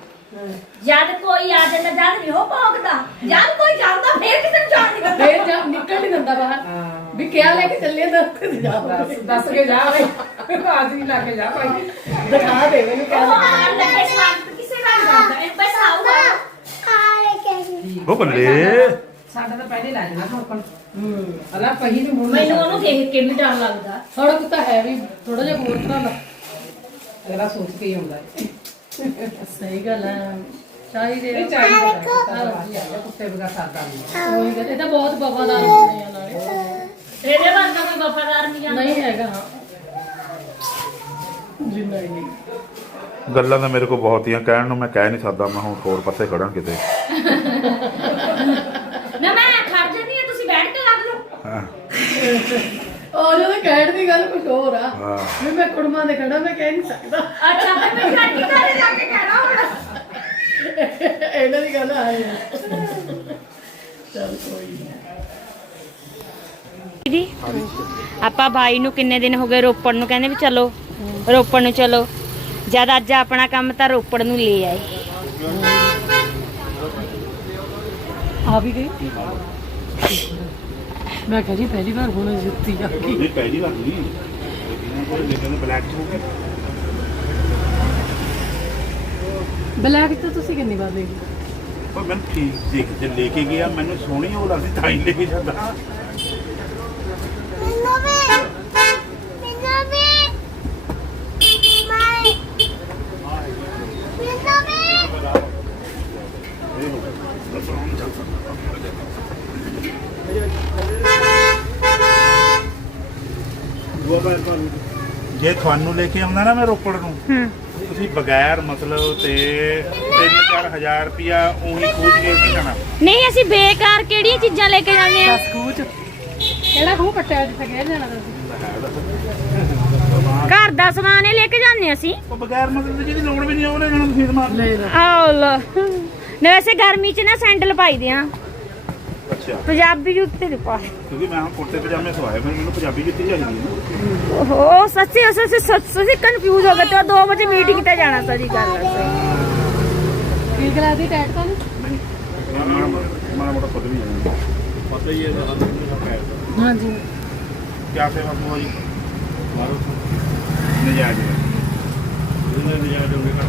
ਜਦ ਕੋਈ ਆ ਜਾਂਦਾ ਜਦ ਨਹੀਂ ਉਹ ਭੌਂਕਦਾ ਜਦ ਕੋਈ ਜਾਂਦਾ ਫੇਰ ਕਿਸੇ ਨੂੰ ਜਾਣ ਨਹੀਂ ਦਿੰਦਾ ਫੇਰ ਜਾ ਨਿਕਲ ਨਹੀਂ ਦਿੰਦਾ ਬਾਹਰ ਹਾਂ ਵੀ ਕਿਆ ਲੈ ਕੇ ਚੱਲੇ ਦੱਸ ਕੇ ਜਾ ਦੱਸ ਦੱਸ ਕੇ ਜਾ ਬਈ ਹਾਜ਼ਰੀ ਲਾ ਕੇ ਜਾ ਭਾਈ। ਦਿਖਾ ਦੇ ਮੈਨੂੰ ਕਿਆ ਲੱਗੇ ਸਵਾਗਤ ਕਿਸੇ ਨਾਲ ਜਾਂਦਾ ਇਹ ਬਸ ਆਊਗਾ। ਉਹ ਬੱਲੇ ਸਾਡਾ ਤਾਂ ਪਹਿਲੇ ਲੈ ਜਾਣਾ ਠੋਕਣ ਹੂੰ ਅਲਾ ਪਹੀ ਨੂੰ ਮੈਨੂੰ ਉਹਨੂੰ ਦੇਖ ਕੇ ਵੀ ਡਰ ਲੱਗਦਾ। ਥੋੜਾ ਕੁੱਤਾ ਹੈ ਵੀ ਥੋੜਾ ਜਿਹਾ ਹੋਰ ਤਰ੍ਹਾਂ ਦਾ। ਅਗਲਾ ਸੋਚ ਕੇ ਹੀ ਆਉਂਦਾ ਸਹੀ ਗੱਲ ਹੈ ਚਾਹੀਦੇ ਇਹ। ਚਾਹੀਦਾ ਕੁੱਤਾ ਤਾਂ ਬਗਾ ਸਰਦਾ ਨਹੀਂ ਇਹ ਤਾਂ ਬਹੁਤ ਵਫਾਦਾਰ ਹੁੰਦੇ ਆ ਨਾਲੇ। ਇਹਦੇ ਵਰਗਾ ਕੋਈ ਵਫਾਦਾਰ ਨਹੀਂ ਜਾਂਦਾ। ਨਹੀਂ ਹੈਗਾ। ਹਾਂ ਜਿੰਨਾ ਹੀ ਗੱਲਾਂ ਤਾਂ ਮੇਰੇ ਕੋਲ ਬਹੁਤ ਹੀ ਆ ਕਹਿਣ ਨੂੰ ਮੈਂ ਕਹਿ ਨਹੀਂ ਸਕਦਾ ਮੈਂ ਹੁਣ ਹੋਰ ਪਾਸੇ ਖੜਾ ਕਿਤੇ। ਨਾ ਮੈਂ ਖੜ ਜਾਂਦੀ ਹਾਂ ਤੁਸੀਂ ਬੈਠ ਕੇ ਲੱਗ ਲਓ। ਹਾਂ। ਉਹ ਜਦੋਂ ਕਹਿਣ ਦੀ ਗੱਲ ਕੁਝ ਹੋਰ ਆ ਹਾਂ। ਵੀ ਮੈਂ ਕੁੜਮਾਂ ਦੇ ਖੜਾ ਮੈਂ ਕਹਿ ਨਹੀਂ ਸਕਦਾ। ਅੱਛਾ ਫਿਰ ਮੈਂ ਖੜ ਕੇ ਘਰੇ ਜਾ ਕੇ ਕਹਿਣਾ ਹੁਣ। ਇਹਨਾਂ ਦੀ ਗੱਲ ਆ ਚੱਲ ਕੋਈ ਨਹੀਂ ਦੀਦੀ ਆਪਾਂ ਬਾਈ ਨੂੰ ਕਿੰਨੇ ਦਿਨ ਹੋ ਗਏ ਰੋਪੜ ਨੂੰ? ਕਹਿੰਦੇ ਵੀ ਚਲੋ ਰੋਪੜ ਨੂੰ ਚਲੋ। ਜਦ ਅੱਜ ਆਪਣਾ ਕੰਮ ਤਾਂ ਰੋਪੜ ਨੂੰ ਲੈ ਆਏ। ਆ ਵੀ ਗਈ? ਮੈਂ ਕਿਹਾ ਜੀ ਪਹਿਲੀ ਵਾਰ ਹੁਣ ਜੁੱਤੀ ਆ ਗਈ ਪਹਿਲੀ ਵਾਰ ਨਹੀਂ। ਲੇਕਿਨ ਬਲੈਕ ਹੋ ਗਿਆ। ਬਲੈਕ ਤਾਂ ਤੁਸੀਂ ਕਿੰਨੀ ਵਾਰ ਦੇਖੀ ਪਰ ਮੈਂ ਠੀਕ ਦੇਖ ਜੇ ਲੈ ਕੇ ਗਿਆ ਮੈਨੂੰ ਸੋਹਣੀ ਉਹ ਲੱਗਦੀ ਤਾਂ ਹੀ ਲੈ ਕੇ ਜਾਂਦਾ। ਜੇ ਤੁਹਾਨੂੰ ਲੈ ਕੇ ਆਉਂਦਾ ਨਾ ਮੈਂ ਰੋਪੜ ਨੂੰ ਤੁਸੀਂ ਬਗੈਰ ਮਤਲਬ ਤੇ 3-4000 ਰੁਪਿਆ ਉਹੀ ਖੂਜ ਕੇ ਨਹੀਂ ਜਾਣਾ ਨਹੀਂ ਅਸੀਂ ਬੇਕਾਰ ਕਿਹੜੀਆਂ ਚੀਜ਼ਾਂ ਲੈ ਕੇ ਜਾਂਦੇ ਆ? ਬਸ ਖੂਹ ਚ ਕਿਹੜਾ ਖੂਹ ਪੱਟਿਆ ਜਿੱਥੇ ਗਏ ਜਾਣਾ ਤੁਸੀਂ? ਘਰ ਦਾ ਸਮਾਨ ਹੀ ਲੈ ਕੇ ਜਾਂਦੇ ਅਸੀਂ। ਉਹ ਬਗੈਰ ਮਤਲਬ ਜਿਹਦੀ ਲੋੜ ਵੀ ਨਹੀਂ ਉਹਨੇ ਨਾਲ ਤੁਸੀਂ ਸਮਾਨ ਲੈ ਲੈ ਆਹ ਲੋ ਨਾ ਵੈਸੇ ਗਰਮੀ 'ਚ ਨਾ ਸੈਂਡਲ ਪਾਈਦੇ ਆ। ਅੱਛਾ ਪੰਜਾਬੀ ਜੁੱਤੇ ਦੇ ਪਾ। ਕਿਉਂਕਿ ਮੈਂ ਹੁਣ ਕੁੜਤੇ ਪਜਾਮੇ ਸਵਾਏ ਫਿਰ ਮੈਨੂੰ ਪੰਜਾਬੀ ਜੁੱਤੀ ਚਾਹੀਦੀ ਹੈ। ਨਾ ਓਹੋ ਸੱਚੀ ਅਸੀਂ ਅਸੀਂ ਸੱਚੀ ਕਨਫਿਊਜ਼ ਹੋ ਗਏ ਤੇ 2 ਵਜੇ ਮੀਟਿੰਗ ਤੇ ਜਾਣਾ ਸਾਰੀ ਗੱਲ ਹੈ ਕੀ ਕਰਾ ਦੀ ਟੈਟ ਤਾਂ ਨਹੀਂ ਨਹੀਂ ਮਾੜਾ ਮਾੜਾ ਮੋਟਾ ਖੁਦ ਵੀ ਜਾਣਾ। ਪਤਾ ਹੀ ਹੈ ਹਾਂਜੀ। ਕਿਆ ਸੇਵਾ ਬੁਆ ਜੀ? ਨਜਾਇਜ਼ ਇਹਨੇ ਨਜਾਇਜ਼ ਹੋ ਗਏ ਹੈ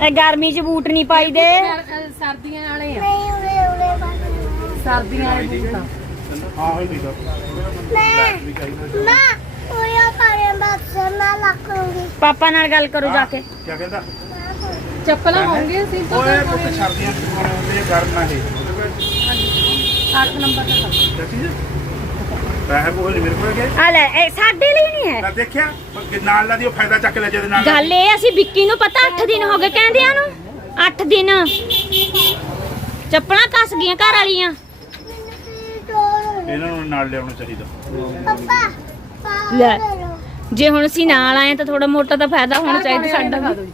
ਇਹ ਗਰਮੀ 'ਚ ਬੂਟ ਨਹੀਂ ਪਾਈਦੇ। ਸਰਦੀਆਂ ਵਾਲੇ ਆ। ਸਰਦੀਆਂ ਵਾਲੇ ਬੂਟ ਆ। ਹਾਂ ਹੋਈ ਠੀਕ ਆ ਵੀ ਚਾਹੀਦਾ ਪਾਪਾ ਨਾਲ ਗੱਲ ਕਰੋ ਜਾ ਕੇ। ਕਿਆ ਕਹਿੰਦਾ? ਚੱਪਲਾਂ ਹੋਣਗੇ ਅਸੀਂ ਤਾਂ ਓਏ ਪੁੱਤ ਸਰਦੀਆਂ ਚ ਪਾਉਣੇ ਹੁੰਦੇ ਆ ਗਰਮ ਨਾ ਇਹ। 8 ਨੰਬਰ ਦਾ ਤਾਂ। ਕਿਆ ਚੀਜ਼ ਪੈਸੇ ਬੋਲ ਮੇਰੇ ਕੋਲ ਗਏ ਆ ਲੈ ਇਹ ਸਾਡੇ ਲਈ ਨਹੀਂ ਹੈ। ਮੈਂ ਦੇਖਿਆ ਕਿ ਨਾਲ ਲਾ ਦੀ ਉਹ ਫਾਇਦਾ ਚੱਕ ਲੈ ਜਿਹਦੇ ਨਾਲ ਲਾ ਗੱਲ ਇਹ ਅਸੀਂ ਵਿੱਕੀ ਨੂੰ ਪਤਾ 8 ਦਿਨ ਹੋ ਗਏ ਕਹਿੰਦਿਆਂ ਨੂੰ। 8 ਦਿਨ। ਚੱਪਲਾਂ ਕੱਸ ਗਈਆਂ ਘਰ ਵਾਲੀਆਂ। ਇਹਨਾਂ ਨੂੰ ਨਾਲ ਲਿਆਉਣਾ ਚਾਹੀਦਾ। ਲੈ ਜੇ ਹੁਣ ਅਸੀਂ ਨਾਲ ਆਏ ਤਾਂ ਥੋੜਾ ਮੋਟਾ ਤਾਂ ਫਾਇਦਾ ਹੋਣਾ ਚਾਹੀਦਾ ਸਾਡਾ ਵੀ।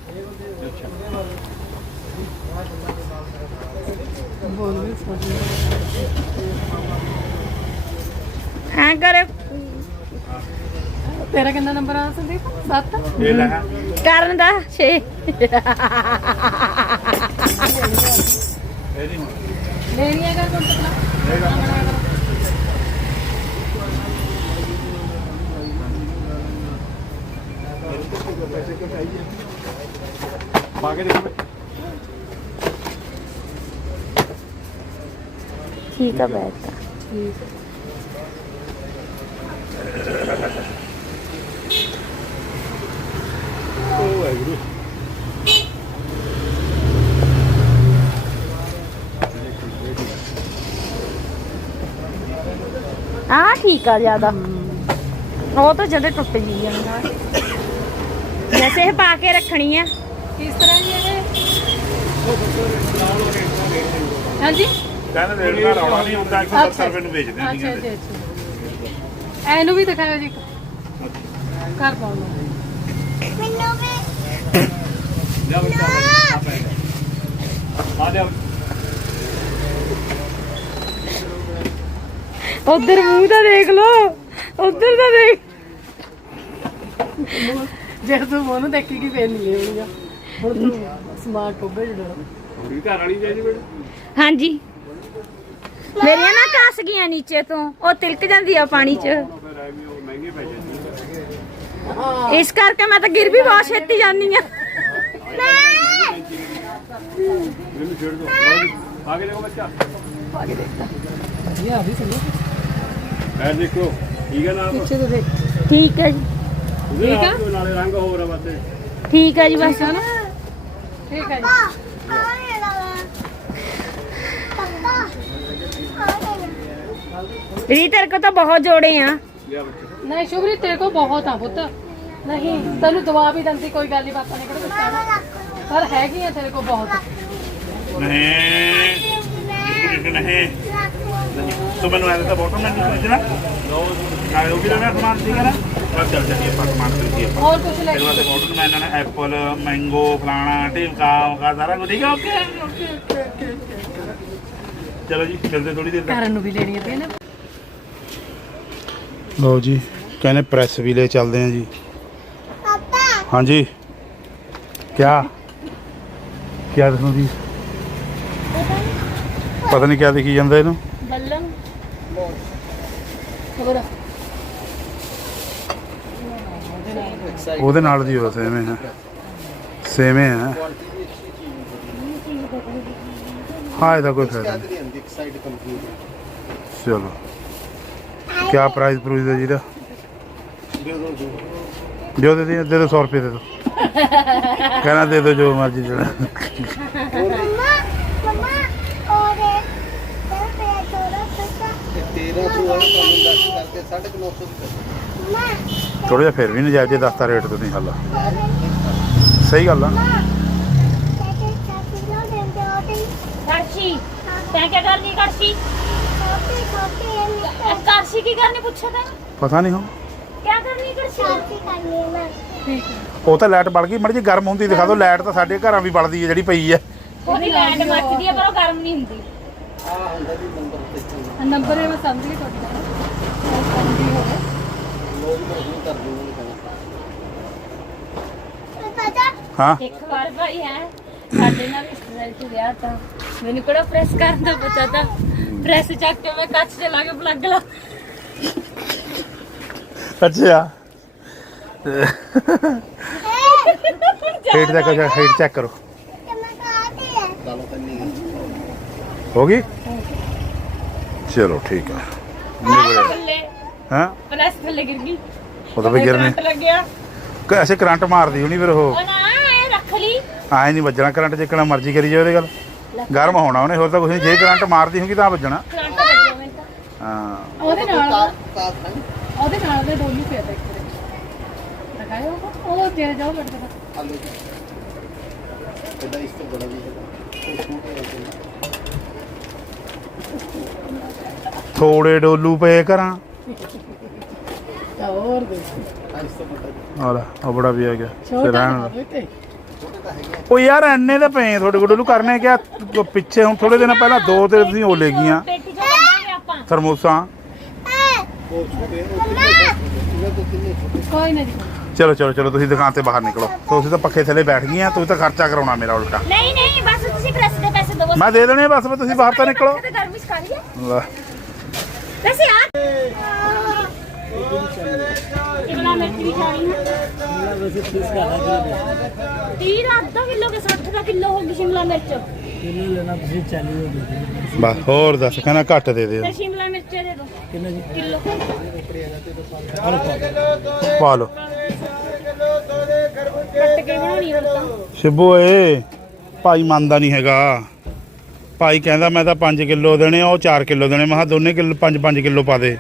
ਬੋਲ ਵੀ ਸਕਦੇ ਐ ਕਰ। ਤੇਰਾ ਕਿੰਨਾ ਨੰਬਰ ਆ ਸੰਦੀਪ? 7 ਇਹ ਲੈ। ਕਰਨ ਦਾ 6 ਇਹ ਨਹੀਂ ਲੈਣੀ ਹੈਗਾ ਕੋਲ ਦੇਖੋ। ਠੀਕ ਆ ਬੈਠ ਠੀਕ ਵਾਹਿਗੁਰੂ। ਆ ਠੀਕ ਆ ਜ਼ਿਆਦਾ। ਉਹ ਤਾਂ ਜਦੇ ਟੁੱਟ ਜੀ ਜਾਂਦਾ ਵੈਸੇ ਇਹ ਪਾ ਕੇ ਰੱਖਣੀ ਆ। ਕਿਸ ਤਰ੍ਹਾਂ ਜੀ ਇਹ? ਹਾਂਜੀ? ਕਹਿੰਦੇ ਰੇਟ ਦਾ ਰੌਲਾ ਨਹੀਂ ਹੁੰਦਾ 170 ਰੁਪਏ ਨੂੰ ਵੇਚਦੇ ਆ ਅੱਛਾ ਅੱਛਾ ਅੱਛਾ। ਇਹਨੂੰ ਵੀ ਦਿਖਾਓ ਜੀ ਘਰ ਪਾਉਣ ਨੂੰ। ਉਧਰ ਮੂੰਹ ਤਾਂ ਦੇਖ ਲੋ ਉਧਰ ਤਾਂ ਦੇਖ। ਜੇ ਤੂੰ ਉਹਨੂੰ ਦੇਖੀ ਕਿ ਫੇਰ ਨਹੀਂ ਲੈਣੀਆਂ ਹੁਣ ਤੂੰ ਸਮਾਰਟ ਹੋ ਗਈ ਜਿਹੜਾ ਹਾਂਜੀ। ਮੇਰੀਆਂ ਨਾ ਕੱਸ ਗਈਆਂ ਨੀਚੇ ਤੋਂ ਉਹ ਤਿਲਕ ਜਾਂਦੀ ਆ ਪਾਣੀ 'ਚ। ਇਸ ਕਰਕੇ ਮੈਂ ਤਾਂ ਗਿਰ ਵੀ ਬਹੁਤ ਛੇਤੀ ਜਾਂਦੀ ਆ ਵਧੀਆ ਵੀ ਸੰਦੀਪ ਐ ਦੇਖੋ ਠੀਕ ਹੈ। ਨਾ ਪਿੱਛੇ ਤੋਂ ਦੇਖ। ਠੀਕ ਹੈ ਜੀ। ਠੀਕ ਆ? ਨਾਲ ਰੰਗ ਬਸ। ਠੀਕ ਹੈ ਜੀ ਬਸ। ਠੀਕ ਆ ਨਾ? ਠੀਕ ਹੈ ਜੀ। ਰੀ ਤੇਰੇ ਕੋ ਤਾਂ ਬਹੁਤ ਜੋੜੇ ਆ। ਲਿਆ ਬੱਚੇ। ਨਹੀਂ ਸ਼ੁਭਰੀ ਤੇਰੇ ਕੋ ਬਹੁਤ ਆ ਪੁੱਤ। ਨਹੀਂ ਤੈਨੂੰ ਦਵਾ ਵੀ ਦੰਦੀ ਕੋਈ ਗੱਲ ਨਹੀਂ ਬਾਤਾਂ ਨਹੀਂ ਕਿਹੜਾ ਪਰ ਹੈਗੀਆਂ ਤੇਰੇ ਕੋ ਬਹੁਤ। ਨਹੀਂ। ਨਹੀਂ। ਤੂੰ ਮੈਨੂੰ ਐਂ ਤਾਂ ਬੋਟਮ ਨਹੀਂ ਸਮਝਣਾ ਨਾਲੇ ਉਹ ਵੀ ਤਾਂ ਮੈਂ ਸਮਾਨ ਸੀਗਾ ਨਾ? ਬਸ ਚੱਲ ਚੱਲੀਏ ਆਪਾਂ ਸਮਾਨ ਖਰੀਦੀਏ ਆਪਾਂ। ਹੋਰ ਕੁਝ ਲੈ ਤੇਰੇ ਵਾਸਤੇ ਬੋਟਮ ਮੈਂ ਇਹਨਾਂ ਨੇ ਐਪਲ ਮੈਂਗੋ ਫਲਾਣਾ ਢਿਮਕਾ ਉਕਾ ਸਾਰਾ ਕੁਝ ਠੀਕ ਹੈ ਓਕੇ ਓਕੇ ਓਕੇ ਚਲੋ ਜੀ ਮਿਲਦੇ ਥੋੜੀ ਦੇਰ ਤੱਕ। ਕਰਨ ਨੂੰ ਵੀ ਲੈਣੀਆਂ ਪਈਆਂ ਨੇ। ਲਓ ਜੀ ਕਹਿੰਦੇ ਪ੍ਰੈਸ ਵੀ ਲੈ ਚੱਲਦੇ ਆ ਜੀ। ਹਾਂਜੀ। ਕਿਆ? ਕਿਆ ਦੱਸੋ ਜੀ? ਪਤਾ ਨਹੀਂ ਕਿਆ ਦਿਖੀ ਜਾਂਦਾ ਇਹਨੂੰ। ਬੱਲਮ ਖਬਰ ਉਹਦੇ ਨਾਲ ਦੀ ਹੋ ਸੇਵੇਂ ਹੈ। ਸੇਵੇਂ ਹੈ। ਹਾਂ ਇਹਦਾ ਕੋਈ ਫਾਇਦਾ ਨਹੀਂ ਚਲੋ। ਕਿਆ ਪ੍ਰਾਈਸ ਪ੍ਰੂਈਸ ਹੈ ਜੀ ਦਾ ਜੋ ਦੇ ਦੇ ਦੇ ਦੋ 100 ਰੁਪਏ ਦੇ ਦੋ। ਕਹਿਣਾ ਦੇ ਦੋ ਜੋ ਮਰਜ਼ੀ papá. ਥੋੜਾ ਜਿਹਾ ਫਿਰ ਵੀ ਨਜਾਇਜ਼ ਜੇ ਦੱਸਤਾ ਰੇਟ ਤੁਸੀਂ ਹੱਲ। ਸਹੀ ਗੱਲ ਆ। ਕੜਛੀ ਤੈਂ ਕੀ ਕਰਨੀ ਕੜਛੀ ਇਹ ਕੜਛੀ ਕੀ ਕਰਨੀ ਪੁੱਛਿਆ ਤੈਂ। ਪਤਾ ਨਹੀਂ ਹੋ। ਕੀ ਕਰਨੀ ਕੜਛੀ ਉਹ ਤਾਂ ਲਾਈਟ ਬਲ ਗਈ ਮੜੀ ਜੀ ਗਰਮ ਹੁੰਦੀ ਦਿਖਾ ਦਿਓ ਲਾਈਟ ਤਾਂ ਸਾਡੇ ਘਰਾਂ ਵੀ ਬਲਦੀ ਹੈ ਜਿਹੜੀ ਪਈ ਹੈ ਉਹਦੀ ਲੈਂਡ ਮੱਚਦੀ ਆ ਪਰ ਉਹ ਗਰਮ ਨਹੀਂ ਹੁੰਦੀ। ਨੰਬਰ ਇਹ ਮੈਂ ਸਮਝ ਗਈ ਤੁਹਾਡੀ ਹਾਂ। ਇੱਕ ਵਾਰ ਭਾਈ ਹੈ ਸਾਡੇ ਨਾਲ ਰਿਸ਼ਤੇਦਾਰੀ ਚ ਵਿਆਹ ਤਾਂ। ਮੈਨੂੰ ਕਿਹੜਾ ਪ੍ਰੈਸ ਕਰਨ ਦਾ ਪਤਾ ਤਾਂ। ਪ੍ਰੈਸ ਚੱਕ ਕੇ ਮੈਂ ਕੱਚ ਤੇ ਲਾ ਕੇ ਪਲੱਗ ਲਾ ਅੱਛਾ। ਹੇਠ ਦਾ ਕੁਝ ਹੇਠ ਚੈੱਕ ਕਰੋ। ਹੋ ਗਈ? ਚਲੋ ਠੀਕ ਆ। ਥੱਲੇ। ਹਾਂ? ਪ੍ਰੈਸ ਥੱਲੇ ਗਿਰ ਗਈ। ਉਹ ਤਾਂ ਵੀ ਗਿਰਨੇ। ਲੱਗਿਆ। ਕਿ ਐਸੇ ਕਰੰਟ ਮਾਰਦੀ ਹੋਣੀ ਫਿਰ ਉਹ। ਨਾ ਐ ਰੱਖ ਲਈ। ਆਏ ਨਹੀਂ ਵੱਜਣਾ ਕਰੰਟ ਜਿੱਕਣਾ ਮਰਜ਼ੀ ਕਰੀ ਜਾਵੇ ਉਹਦੇ ਗੱਲ। ਗਰਮ ਹੋਣਾ ਉਹਨੇ ਹੋਰ ਤਾਂ ਕੁਝ ਨਹੀਂ। ਜੇ ਕਰੰਟ ਮਾਰਦੀ ਹੋਗੀ ਤਾਂ ਵੱਜਣਾ। ਕਰੰਟ ਹਾਂ। ਉਹਦੇ ਨਾਲ ਦੇ ਡੋਲੀ ਪਿਆ ਉਹ ਉਹ ਜਾਓ ਬੈਠ ਕੇ। ਥੋੜੇ ਡੋਲੂ ਪਏ ਕਰਾਂ। ਤਾਂ ਹੋਰ ਦੇ। ਆ ਲੈ ਬੜਾ ਵੀ ਆ ਗਿਆ ਤੇ ਛੋਟਾ ਰਹਿਣ ਨਾ ਦੇ। ਹੋਵੇ ਤੇ ਉਹ ਯਾਰ ਐਨੇ ਤਾਂ ਪਏ ਆ ਤੁਹਾਡੇ ਕੋਲ ਡੋਲੂ ਕਰਨੇ ਕਿਆ ਪਿੱਛੇ ਹੁਣ ਥੋੜੇ ਦਿਨ ਪਹਿਲਾਂ ਦੋ ਤੇ ਤੁਸੀਂ ਉਹ ਲੈ ਗਈਆਂ ਆਪਾਂ। ਕੋਈ ਜੀ। ਚਲੋ ਚਲੋ ਚਲੋ ਤੁਸੀਂ ਦੁਕਾਨ ਤੇ ਬਾਹਰ ਨਿਕਲੋ। ਤੁਸੀਂ ਤਾਂ ਪੱਖੇ ਥੱਲੇ ਬੈਠ ਗਈਆਂ ਤੁਸੀਂ ਤਾਂ ਖਰਚਾ ਕਰਾਉਣਾ ਮੇਰਾ ਉਲਟਾ। ਨਹੀਂ ਨਹੀਂ ਬਸ ਤੁਸੀਂ ਪ੍ਰੈਸ ਦੇ ਪੈਸੇ ਦਿਓ। ਮੈਂ ਦੇ ਦੇਣੇ ਆ ਬਸ ਤੁਸੀਂ ਬਾਹਰ ਤਾਂ ਨਿਕਲੋ। ਤੇ ਗਰਮੀ ਚ ਖਾਣੀ ਹੈ ਲੈ। ਵੈਸੇ ਆ ਕਿੰਨਾ ਮਿਰਚ ਵੀ ਖਾਣੀ ਹੈ। ਤੀਹ ਦਾ ਅੱਧਾ ਕਿਲੋ ਕੇ 60 ਦਾ ਕਿਲੋ ਹੋ ਗਈ ਸ਼ਿਮਲਾ ਮਿਰਚ। ਬਸ ਹੋਰ ਦੱਸ ਕਹਿੰਦਾ ਘੱਟ ਦੇ ਦਿਓ ਤੇ ਸ਼ਿਮਲਾ ਮਿਰਚ ਦੇ ਦਿਓ ਕਿੰਨਾ ਜੀ ਕਿਲੋ। ਪਾ ਲਓ। ਕੱਟ ਕੇ ਬਣਾਉਣੀ ਹੁਣ ਤਾਂ। ਸ਼ਿਬੂ ਏ ਭਾਈ ਮੰਨਦਾ ਨਹੀਂ ਹੈਗਾ। ਭਾਈ ਕਹਿੰਦਾ ਮੈਂ ਤਾਂ 5 ਕਿਲੋ ਦੇਣੇ ਆ ਉਹ 4 ਕਿਲੋ ਦੇਣੇ। ਮੈਂ ਕਿਹਾ ਦੋਨੇ ਕਿਲੋ 5 5 ਕਿਲੋ ਪਾ ਦੇ।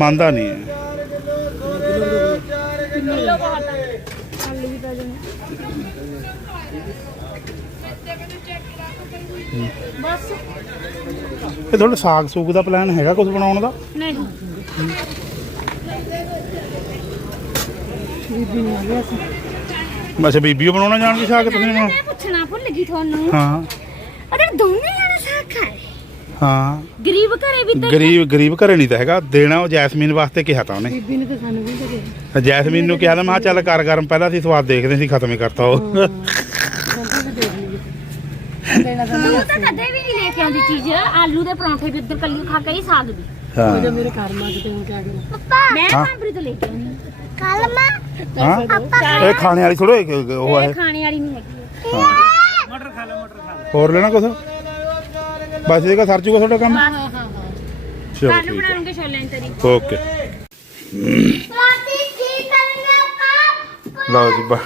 ਮੰਨਦਾ ਨਹੀਂ। ਹੈ ਆਲੂ ਵੀ ਪੈ ਜਾਣੇ ਬਸ ਇਹ ਤੁਹਾਡਾ ਸਾਗ ਸੂਗ ਦਾ ਪਲਾਨ ਹੈਗਾ ਕੁਝ ਬਣਾਉਣ ਦਾ? ਨਹੀਂ। ਅੱਛਾ ਬੀਬੀ ਓ ਬਣਾਉਣਾ ਜਾਣਦੀ ਸਾਗ ਤੁਸੀਂ ਪੁੱਛਣਾ ਭੁੱਲ ਗਈ ਤੁਹਾਨੂੰ। ਹਾਂ। ਅਗਰ ਦੋਨੇ ਜਾਣੇ ਸਾਗ ਖਾਏ। ਹਾਂ। ਗਰੀਬ ਘਰੇ ਵੀ ਤਾਂ ਗਰੀਬ ਗਰੀਬ ਘਰੇ ਨਹੀਂ ਤਾਂ ਹੈਗਾ। ਦੇਣਾ ਉਹ ਜੈਸਮੀਨ ਵਾਸਤੇ ਕਿਹਾ ਤਾਂ ਉਹਨੇ। ਬੀਬੀ ਨੇ ਤਾਂ ਸਾਨੂੰ ਵੀ ਤਾਂ ਕਿਹਾ। ਜੈਸਮੀਨ ਨੂੰ ਕਿਹਾ ਤਾਂ ਮੈਂ ਕਿਹਾ ਚੱਲ ਕਰ ਗਰਮ ਪਹਿਲਾਂ ਅਸੀਂ ਸਵਾਦ ਦੇਖਦੇ ਸੀ ਖਤਮ ਹੀ ਕਰਤਾ ਉਹ। ਦੇਣਾ ਤਾਂ ਤੂੰ ਤਾਂ ਕਦੇ ਵੀ ਨਹੀਂ ਲੈ ਕੇ ਆਉਂਦੀ ਚੀਜ਼। ਆਲੂ ਦੇ ਪਰੌਂਠੇ ਵੀ ਉੱਧਰ ਕੱਲੀ ਖਾ ਕੇ ਹੀ ਸਾਗ ਵੀ। ਉਹ ਜੋ ਹਾਂ ਮੇਰੇ ਘਰ ਮਾਂ ਕਿਤੇ ਹੁਣ ਕਿਆ ਕਰਾਂ। ਮੈਂ ਹਾਂ। ਕਾਂਬਰੀ ਤੋਂ ਲੈ ਕੇ ਆਉਣੀ ਕੱਲ ਮੈਂ ਹਾਂ। ਇਹ ਖਾਣੇ ਵਾਲੀ ਥੋੜੋ ਉਹ ਹੈ। ਇਹ ਖਾਣੇ ਵਾਲੀ ਨਹੀਂ ਹੈਗੀ। ਹੋਰ ਲੈਣਾ ਕੁਛ? ਬਸ ਇਹਦਾ ਸਰ ਜੂਗਾ ਤੁਹਾਡਾ ਕੰਮ? ਹਾਂ ਹਾਂ ਹਾਂ। ਚਲੋ ਠੀਕ ਬਣਾ ਹੈ ਲੂੰਗੇ ਛੋਲਿਆਂ ਦੀ ਤਰੀ। ਓਕੇ। ਲਓ ਜੀ ਬਾ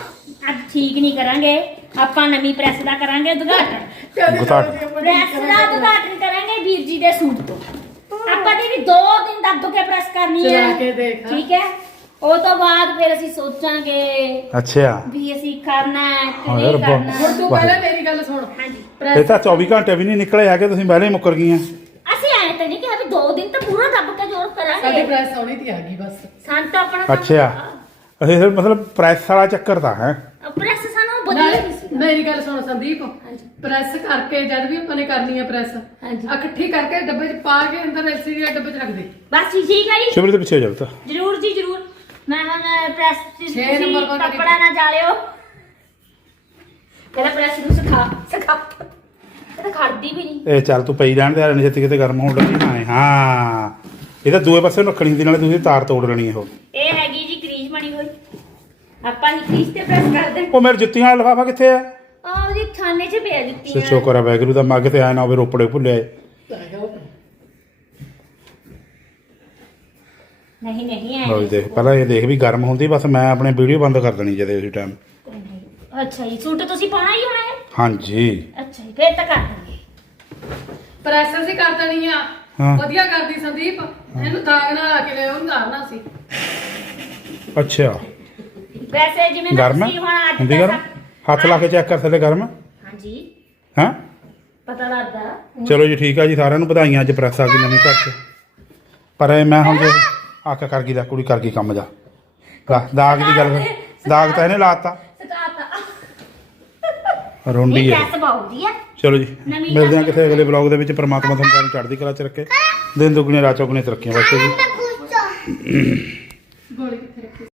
ਅੱਜ ਠੀਕ ਨਹੀਂ ਕਰਾਂਗੇ। ਆਪਾਂ ਨਵੀਂ ਪ੍ਰੈਸ ਦਾ ਕਰਾਂਗੇ ਉਦਘਾਟਨ। ਗੁਤਾ ਪ੍ਰੈਸ ਦਾ ਉਦਘਾਟਨ ਕਰਾਂਗੇ ਵੀਰ ਜੀ ਦੇ ਸੂਟ ਤੋਂ। ਆਪਾਂ ਦੀ ਵੀ 2 ਦਿਨ ਦੱਬ ਕੇ ਪ੍ਰੈਸ ਕਰਨੀ ਚਲਾ ਹੈ ਕੇ ਦੇਖ। ਠੀਕ ਹੈ? ਉਹ ਤੋਂ ਬਾਅਦ ਫਿਰ ਅਸੀਂ ਸੋਚਾਂਗੇ ਅੱਛਾ। ਵੀ ਅਸੀਂ ਕਰਨਾ ਹੈ ਕਿ ਹਾਂ ਯਾਰ, ਨਹੀਂ ਕਰਨਾ ਹੁਣ ਤੂੰ ਪਹਿਲਾਂ ਮੇਰੀ ਗੱਲ ਸੁਣ। ਹਾਂਜੀ। ਇਹ ਤਾਂ 24 ਘੰਟੇ ਵੀ ਨਹੀਂ ਨਿਕਲੇ ਹੈਗੇ ਤੁਸੀਂ ਪਹਿਲੇ ਹੀ ਮੁੱਕਰ ਗਈਆਂ। ਅਸੀਂ ਐਂ ਤਾਂ ਨਹੀਂ ਕਿਹਾ ਵੀ 2 ਦਿਨ ਤਾਂ ਪੂਰਾ ਦੱਬ ਕੇ ਜ਼ੋਰ ਸਾਡੀ ਕਰਾਂਗੇ ਪ੍ਰੈਸ ਆਉਣੀ ਤੀ ਹੈਗੀ ਬਸ। ਸਾਨੂੰ ਤਾਂ ਆਪਣਾ ਕੰਮ ਅੱਛਾ। ਅਸੀਂ ਫਿਰ ਮਤਲਬ ਪ੍ਰੈਸ ਵਾਲਾ ਚੱਕਰ ਤਾਂ ਹੈ। ਪ੍ਰੈਸ ਸਾਨੂੰ ਨਾਲੇ ਸੀ। ਮੇਰੀ ਗੱਲ ਸੁਣ ਸੰਦੀਪ। ਪ੍ਰੈਸ ਕਰਕੇ ਜਦ ਵੀ ਆਪਾਂ ਨੇ ਕਰਨੀ ਹੈ ਪ੍ਰੈਸ ਹਾਂਜੀ। ਆ ਇਕੱਠੀ ਕਰਕੇ ਡੱਬੇ 'ਚ ਪਾ ਕੇ ਅੰਦਰ ਐਲਸੀਡੀ ਦੇ ਡੱਬੇ 'ਚ ਰੱਖ ਦੇ। ਬਸ ਠੀਕ ਹੈ ਜੀ। ਸ਼ਿਵਰ ਦੇ ਪਿੱਛੇ ਜਾਓ ਤਾਂ ਜਰੂਰ ਜੀ ਜਰੂਰ ਮੈਂ ਹੁਣ ਪ੍ਰੈਸ ਛੇ ਕੱਪੜਾ ਨਾ ਜਾਲਿਓ। ਪਹਿਲਾਂ ਪ੍ਰੈਸ ਨੂੰ ਸਿਖਾ ਸਿਖਾ। ਇਹ ਤਾਂ ਖੜਦੀ ਵੀ ਨਹੀਂ। ਇਹ ਚੱਲ ਤੂੰ ਪਈ ਰਹਿਣ ਦੇ ਯਾਰ ਛੇਤੀ ਕਿਤੇ ਗਰਮ ਹੋਣ ਲੱਗੀ ਨਾ ਇਹ। ਹਾਂ। ਇਹ ਤਾਂ ਦੂਏ ਪਾਸੇ ਨੂੰ ਰੱਖਣੀ ਹੁੰਦੀ ਨਾਲੇ ਤੁਸੀਂ ਤਾਰ ਤੋੜ ਲੈਣੀ ਇਹੋ। ਇਹ ਹੈਗੀ ਜੀ ਕਰੀਜ਼ ਬਣੀ ਹੋਈ। ਆਪਾਂ ਹੀ ਕਰੀਜ਼ ਤੇ ਪ੍ਰੈਸ ਕਰਦੇ। ਉਹ ਮੇਰੇ ਜੁੱਤੀਆਂ ਵਾਲਾ ਲਿਫਾਫਾ ਕਿੱਥੇ ਆ? ਆਹ ਉਹਦੀ ਥਾਨੇ 'ਚ ਪਿਆ ਸੇ ਦਿੱਤੀ ਸ਼ੋਕਰ ਆ ਵੈਗਰੂ ਦਾ ਮੱਗ ਤੇ ਆਇਆ ਨਾ ਹੋਵੇ ਰੋਪੜੇ ਭੁੱਲਿਆ ਏ। ਨਹੀਂ ਨਹੀਂ ਲਓ ਜੀ ਐ ਦੇਖ ਪਹਿਲਾਂ ਇਹ ਦੇਖ ਵੀ ਗਰਮ ਹੁੰਦੀ ਬਸ ਮੈਂ ਆਪਣੇ ਵੀਡੀਓ ਬੰਦ ਕਰ ਦੇਣੀ ਜਦੇ ਉਸੇ ਟਾਈਮ ਅੱਛਾ ਜੀ ਸੂਟ ਤੁਸੀਂ ਪਾਉਣਾ ਹੀ ਹੋਣਾ ਹੈ? ਹਾਂਜੀ। ਅੱਛਾ ਜੀ ਫੇਰ ਤਾਂ ਕਰ ਦਾਂਗੇ ਪ੍ਰੈਸ ਅਸੀਂ ਕਰ ਦੇਣੀ ਆ ਹਾਂ। ਵਧੀਆ ਕਰਦੀ ਸੰਦੀਪ। ਇਹਨੂੰ ਦਾਗ ਨਾਲ ਆ ਕੇ ਲੈ ਉਹਨੂੰ ਧਾਰਨਾ ਸੀ। ਅੱਛਾ। ਵੈਸੇ ਜਿਵੇਂ ਗਰਮ? ਹੈ ਤੁਸੀਂ ਹੁਣ ਅੱਜ ਹੁੰਦੀ ਗਰਮ? ਹੱਥ ਲਾ ਕੇ ਚੈੱਕ ਕਰ ਥੱਲੇ ਗਰਮ? ਹੈ ਹਾਂਜੀ। ਹਾਂ? ਪਤਾ ਲੱਗਦਾ। ਚਲੋ ਜੀ ਠੀਕ ਆ ਜੀ ਸਾਰਿਆਂ ਨੂੰ ਵਧਾਈਆਂ ਅੱਜ ਪ੍ਰੈਸ ਆ ਗਈ ਨਵੀਂ ਘਰ 'ਚ। ਪਰ ਇਹ ਮੈਂ ਹੁਣ ਜੇ ਆਕਾ ਕਰ ਗਈ ਦਾ ਕੁੜੀ ਕਰ ਗਈ ਕੰਮ ਜਾ। ਲਾ ਦਾਗ ਦੀ ਗੱਲ ਕਰ- ਦਾਗ ਤਾਂ ਇਹਨੇ ਲਾਤਾ। ਰੋਂਡੀ ਇਹ ਹੈ। ਕੈਸ ਬਾਉਦੀ ਆ ਚਲੋ ਜੀ ਨਵੀਂ ਮਿਲਦੇ ਹਾਂ। ਕਿਸੇ ਅਗਲੇ ਵਲੌਗ ਦੇ ਵਿੱਚ। ਪ੍ਰਮਾਤਮਾ ਤੁਹਾਨੂੰ ਸਾਰਿਆਂ ਨੂੰ ਚੜ੍ਹਦੀ ਕਲਾ 'ਚ ਰੱਖੇ। ਦਿਨ ਦੁਗਣੇ ਰਾਤ ਚੌਗਣੇ ਤਰੱਕੀਆਂ ਵਾਸਤੇ ਜੀ ਗੋਲੀ ਕਿੱਥੇ ਰੱਖੀ?